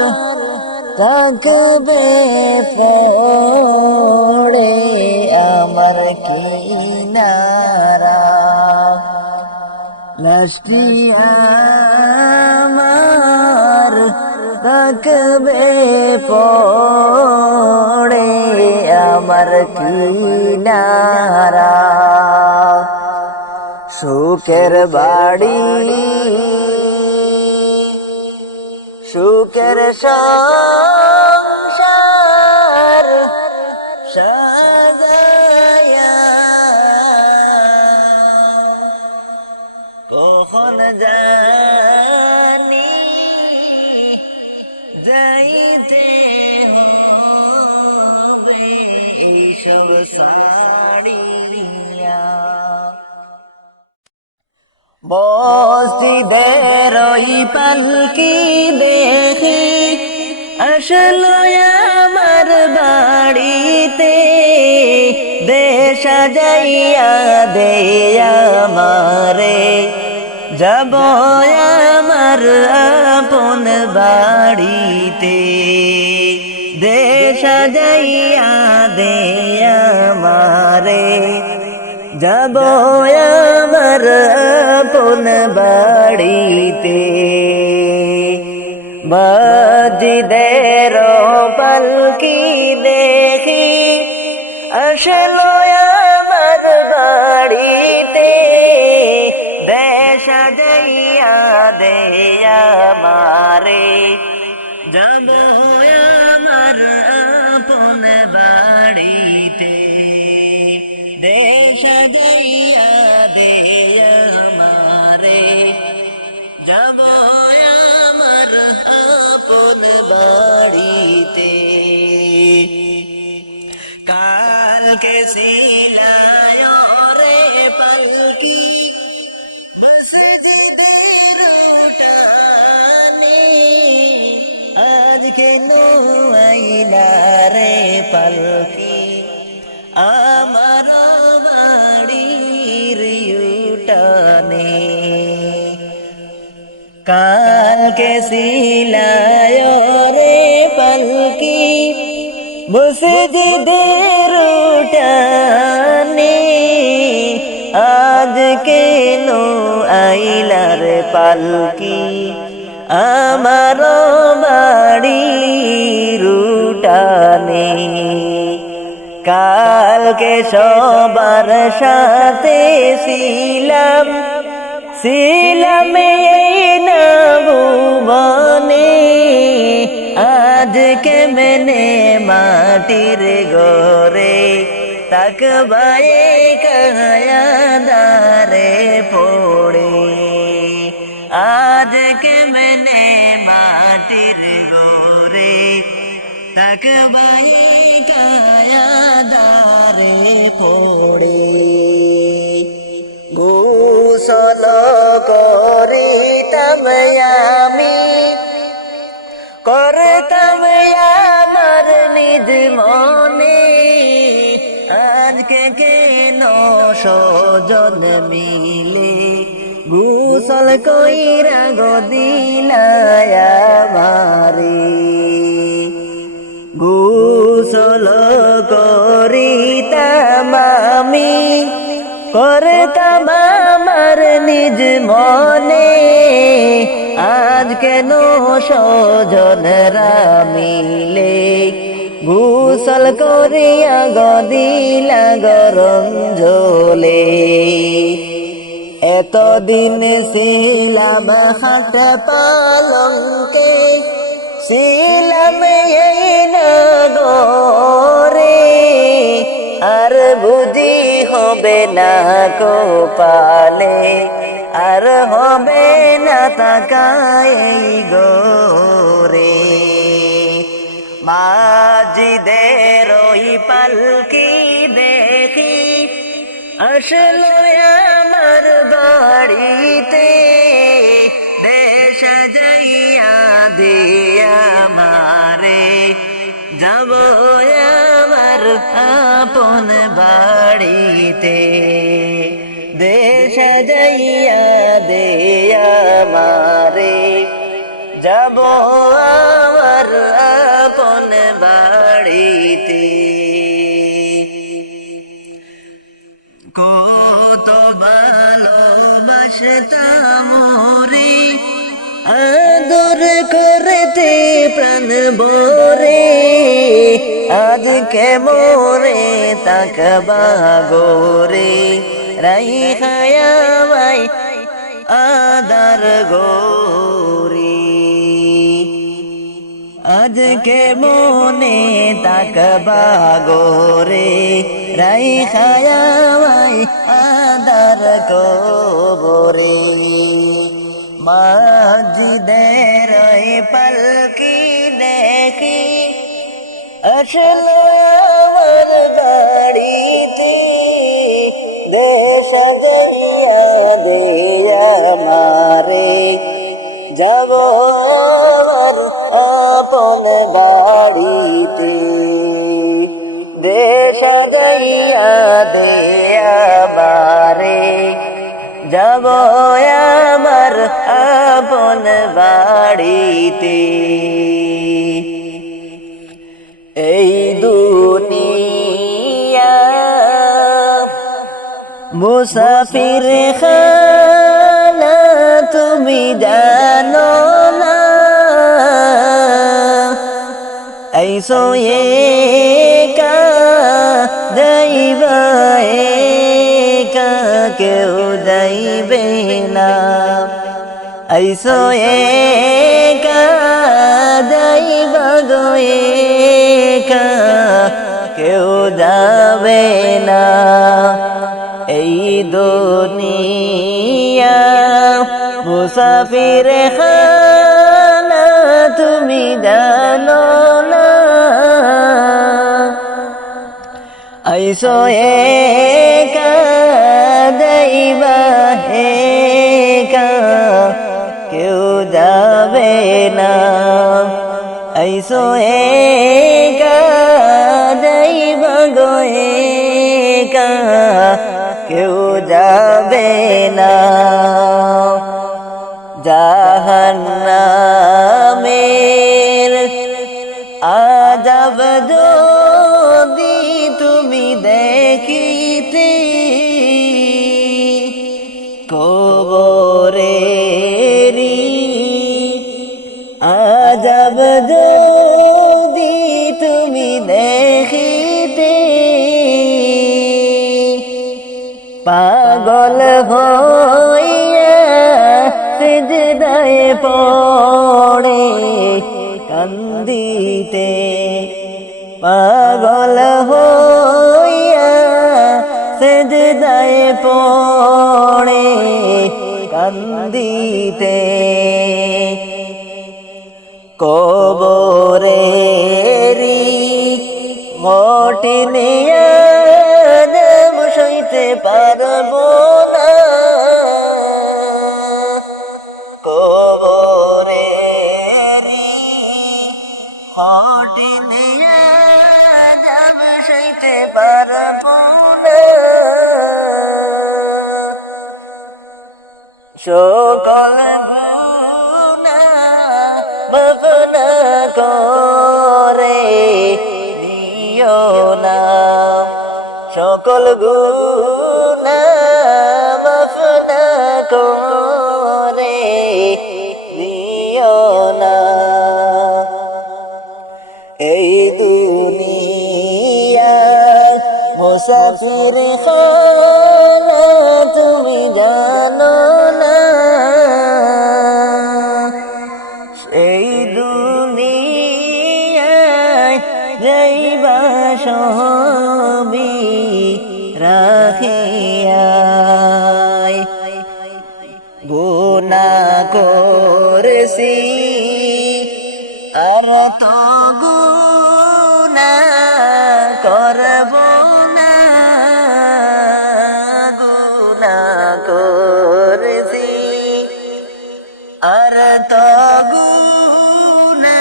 থাকবে পড়ে আমার কিনারা, লাশটি আমার থাকবে পড়ে আমার কিনারা। সুখের বাড়ি সুখের সংসার সাজায়া কখন জানি যাইতে হবে এইসব সাড়িয়া মসজিদের ওই পালকি দেখে আসলো আমার বাড়িতে দেশ সাজাইয়া দে আমারে যাব আমার আপন বাড়িতে দেশ সাজাইয়া দে আমারে যাব আমার আপন বাড়িতে মসজিদের পালকি দেখি আসলো আমার বাড়িতে দেশ সাজাইয়া দে আমারে যাব আমার আপন বাড়িতে দেশ সাজাইয়া দে আমারে যাব আমার আপন বাড়িতে কালকে সিলায় রে পালকি মসজিদের উঠানে আজকে আইলা রে পালকি আমার বাড়ির উঠানে কালকে সিলায় রে পালকি মসজিদের উঠানে আজ কেন আইলা রে পালকি আমার বাড়ির উঠানে কালকে সবার সাথে ছিলাম না ভুবনে আজকে মেনে মাটির ঘরে তাকবায়ে কায়াদারে পড়ে আজকে মেনে মাটির ঘরে তাকবায়ে কায়াদারে পড়ে গোসল করিতাম আমি করতাম আমার নিজ মনে আজকে কেন সজন মিলে গোসল কইরা গদিলায় আমারে গোসল করিতাম আমি করতাম আমার নিজ মনে আজ কেন সজনরা মিলে গোসল করিয়া গদিলা গরম জলে এতদিন ছিলাম হাট পালঙ্কে ছিলাম এই নগরে আর বুঝি হবে না কপালে আর হবে না তাকাই গোরে মসজিদের ওই পালকি দেখি আসলো আমার বাড়িতে দেশ সাজাইয়া দিয়া আমারে যাব আমার আপন বাড়িতে দেশ সাজাইয়া দে আমারে যাব আমার আপন বাড়িতে কত ভালোবাসতাম রে আদর করতে প্রাণ ভরে আজকে মোরে তাকবা গোরে রাইখায়ামাই আদার গোরে আজকে মনে তাকবা গোরে রাই খায়াই আদার কবরে মসজিদের ওই পালকি দেখি আসলো আমার বাড়িতে দেশ সাজাইয়া দেয়া মারে যাব আমার আপন বাড়িতে দেশ সাজাইয়া দেয়া মারে যাব আমার আপন বাড়িতে এই দুনিয়া মুসাফির খানা তুমি জানো না ऐसो एका যাইবা একা কেউ যাইবে না ऐसो एका যাইবা গো একা কেউ যাবে না এই দুনিয়া মুসাফির খানা তুমি জানো না ऐसो एका যাইবা একা কেউ যাবে না ऐसो एका যাইবা গো একা কেউ যাবে না জাহান্নামের আযাব যদি তুমি দেখিতে কবরেরি আযাব যদি তুমি দেখিতে পাগল হইয়া সিজদায় পড়ে কান্দিতে পাগল হইয়া সিজদায় পড়ে কান্দিতে কবরেরি কঠিন আযাব সইতে পারবো না কবরেরি কঠিন আযাব সইতে পারবো না সকল গুনাহ মাফ না করে দিও না সকল গুনাহ মাফ না করে দিও না এই দুনিয়া মুসাফির খানা তুমি জানো না এই দুনিয়ায় যাইবা সবই রাখিয়াই গুনাহ করেছি আর তো গুনাহ করব না গুনাহ করেছি আর তো গুনাহ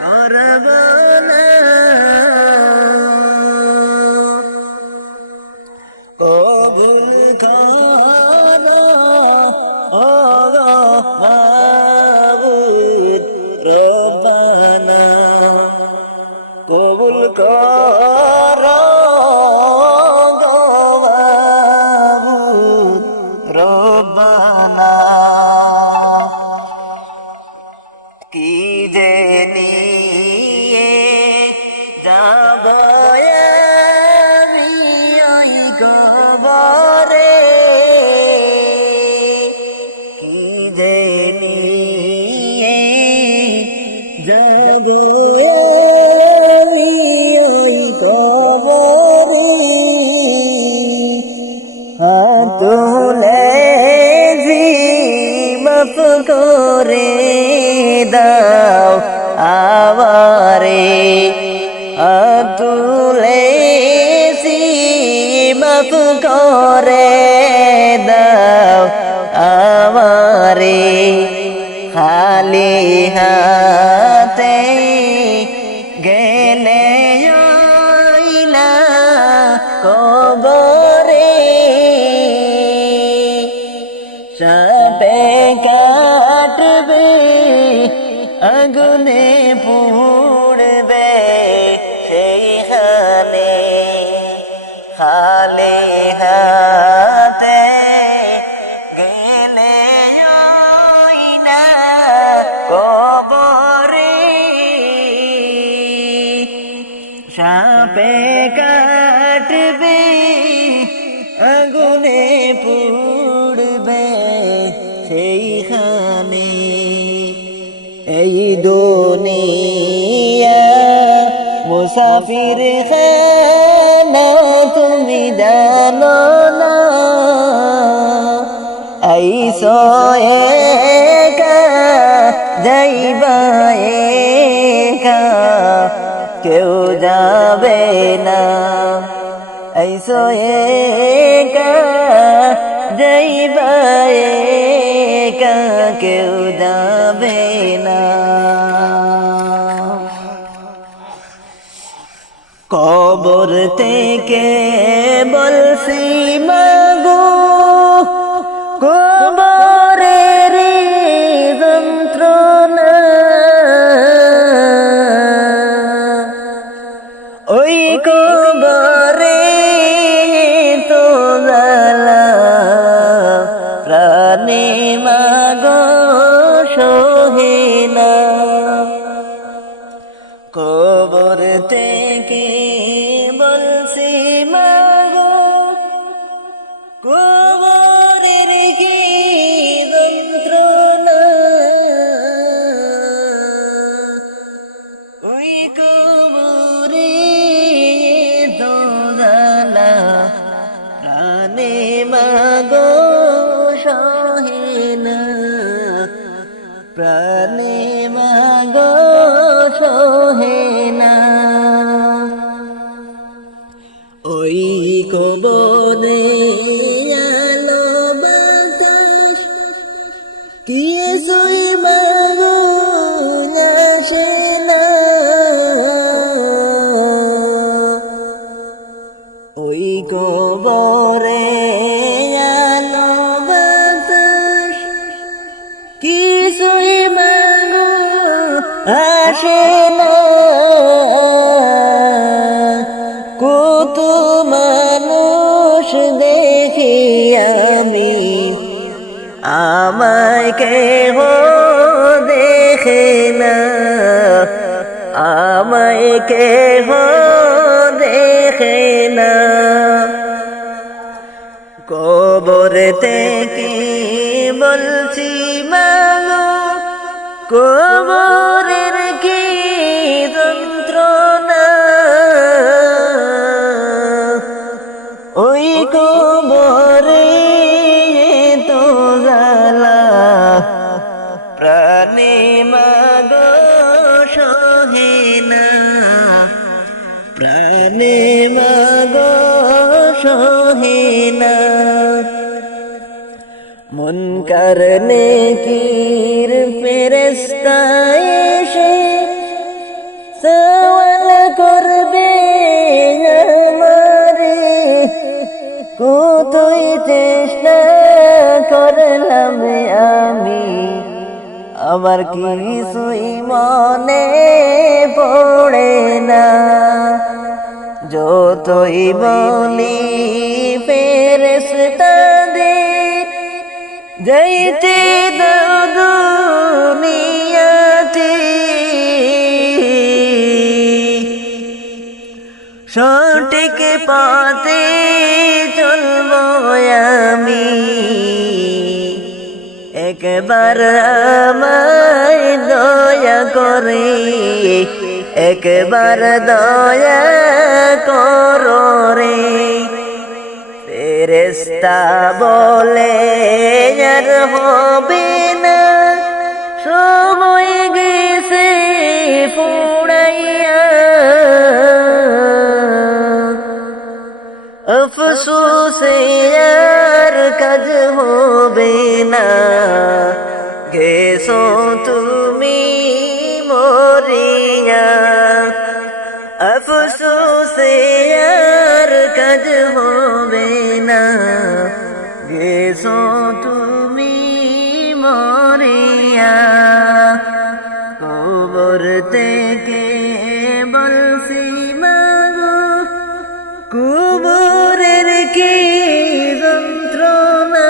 করব না কবুল করো ও মাবুদ রব্বানা কবুল করো মাবুদ রব্বানা কি যে নিয়ে যাব আমি ওই কবরে কি যে নিয়ে করে দাও আমারে তুলেছি মাফ করে দাও আমারে খালি হাতে গেলে না কবরে সাপে কাটবে আগুনে পুড়বে সেইখানে খালি হাতে গেলে না কবরে সাপে কাটবে আগুনে পুড়বে সেইখানে এই দুনিয়া মুসাফির খানা তুমি জানো না আইসো একা যাইবা একা কেউ যাবে না আইসো একা যাইবা একা কেউ যাবে না কবর থেকে বলছি মাগো কবরের যন্ত্রণা ওই কবরে তো জ্বালা প্রাণে মাগো সহে না কবর থেকে বলছি মাগো কবরের কি যন্ত্রণা ওই কবরে তো জ্বালা প্রাণে মাগো সহে না প্রাণে মাগো সহে না ওই কবরে আলো বাতাস কিছুই মাগো আসে না ওই কবরে আলো বাতাস কিছুই মাগো আসে না কত মানুষ দেখি আমি আমায় কেহ দেখে না আমায় কেহ দেখে না কবর থেকে বলছি মাগো কবরের কি যন্ত্রণা ওই কবরে তো জ্বালা প্রাণে মাগো সহে না প্রাণে মাগো সহে না মুনকার নেকির ফেরেশতা এসে সওয়াল করবে আমারে কতই চেষ্টা করলাম আমি আমার কিছুই মনে পড়ে না যতই বলি ফেরেশতাদের যাইতে দাও দুনিয়াতে সঠিক পথে চলবো আমি একবার আমায় দয়া করে একবার দয়া করো রে ফেরেশতা বলে আর হবে না কাজ হবে না, গেছো তুমি মরিয়া। আফসোসে আর কাজ হবে না, গেছো তুমি মরিয়া। কবর থেকে বলছি মাগো, কবরের কি যন্ত্রণা,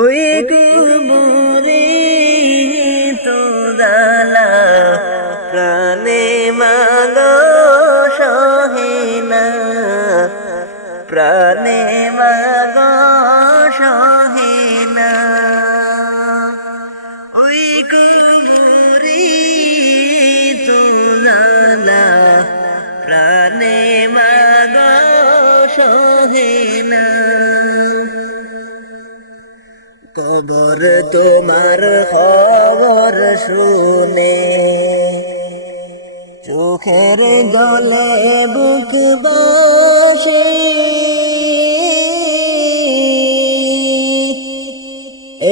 ওই কবরে তো জ্বালা প্রাণে মাগো সহে না, প্রাণে মাগো সহে না। ওই কবরে তো জ্বালা প্রাণে মাগো সহে না। কবর তোমার খবর শুনে চোখের জলে বুক বাসে,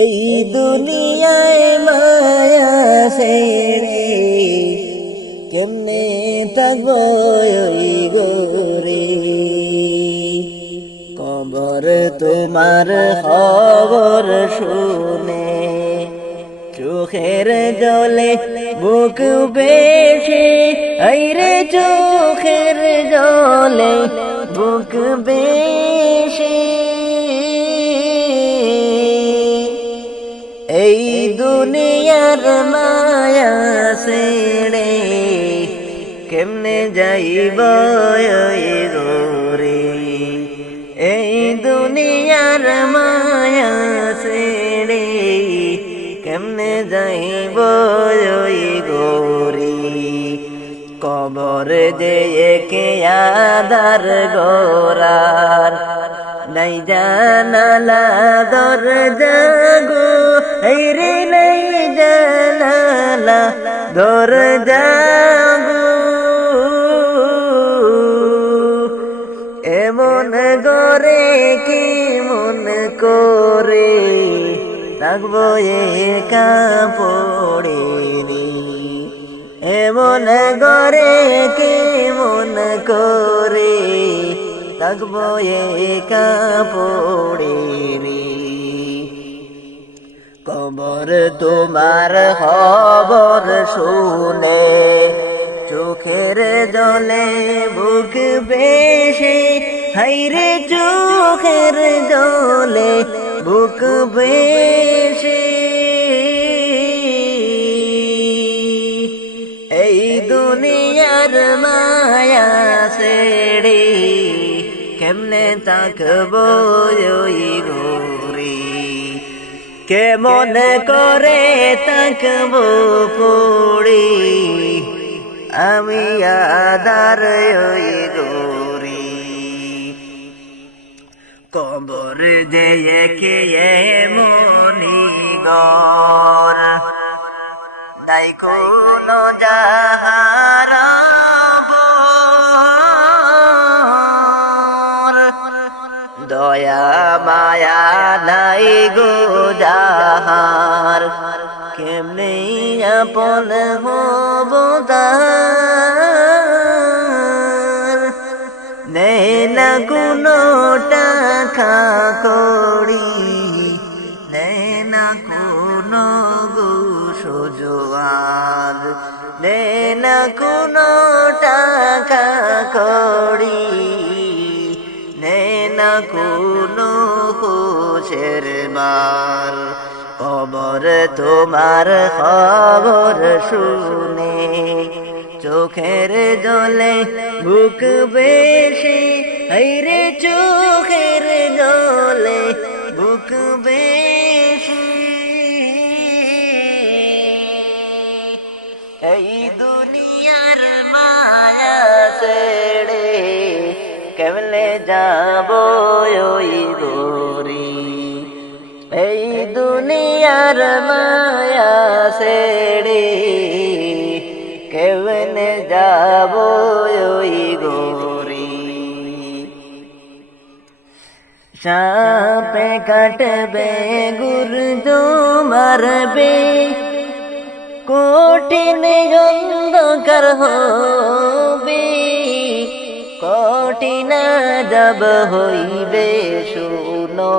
এই দুনিয়ায় মায়া ছেড়ে কেমনে থাকবো ওই গোরে। কবর তোমার খবর শুনে চোখের জলে বুক বেশে, আইরে চোখের জলে বুক বেশে, এই দুনিয়ার মায়া ছেড়ে কেমনে যাইব ওই গোরে। এই দুনিয়ার মায়া ছেড়ে কেমনে যাইব ওই গোরে। কবর যে একে আদার গোরার, নাই জানালা দরজা গো, এই রে নাই জানালা দরজা গো। এমন গরে কি মন করে থাকবো একা পড়ে রে, এমন গরে কি মন করে থাকবো একা পড়ে রে। কবর তোমার খবর শুনে চোখের জলে বুক বেশে, হাইরে চোখের জলে বুক বেশে, এই দুনিয়ার মায়া ছেড়ে কেমনে থাকবো ওই গোরে। কেমন করে থাকবো পড়ে আমি আদার ওই গোরে। কবর যে একে মনি গর, নাই কোনো যাহার দয়া মায়া নাই গো যাহার, কেমনে আপন হব তার। নেই না কোনো টাকা কড়ি, নেই না কোনো সুজোয়ার, নেই না কোনো টাকা কড়ি, নেই না কোনো খুশের মাল। কবর তোমার খবর শুনে চোখের জলে বুক বেশে, হাইরে চোখের জলে বুক বেশে, এই দুনিয়ার মায়া ছেড়ে কেমনে যাব ওই গোরে। এই দুনিয়ার মায়া ছেড়ে কেমনে যাব ওই গোরে। সাপে কাটবে গুর্দ মারবে কঠিন অন্ধকার হবে কঠিন যাব হইবে শুনো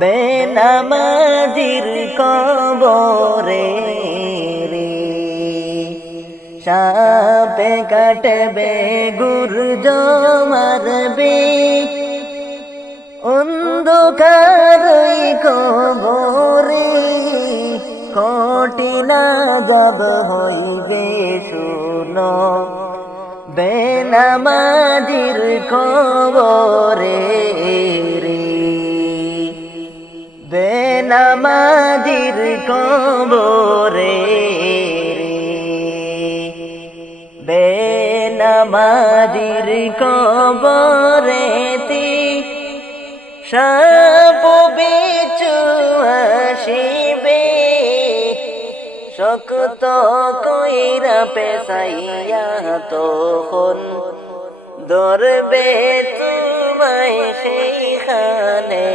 বেনামাজির কবরে রে সাপে কাটবে গুর্দ মারবে অন্ধকারই কবরে কঠিন যাব হইবে শুনো বেনামাজির কবরে রে বেনামাজির কবরে রে বেনামাজির কবরেতে সাপ বিচ্ছু আসিবে শক্ত কইরা পেশাইয়া তখন ধরবে তোমায় সেইখানে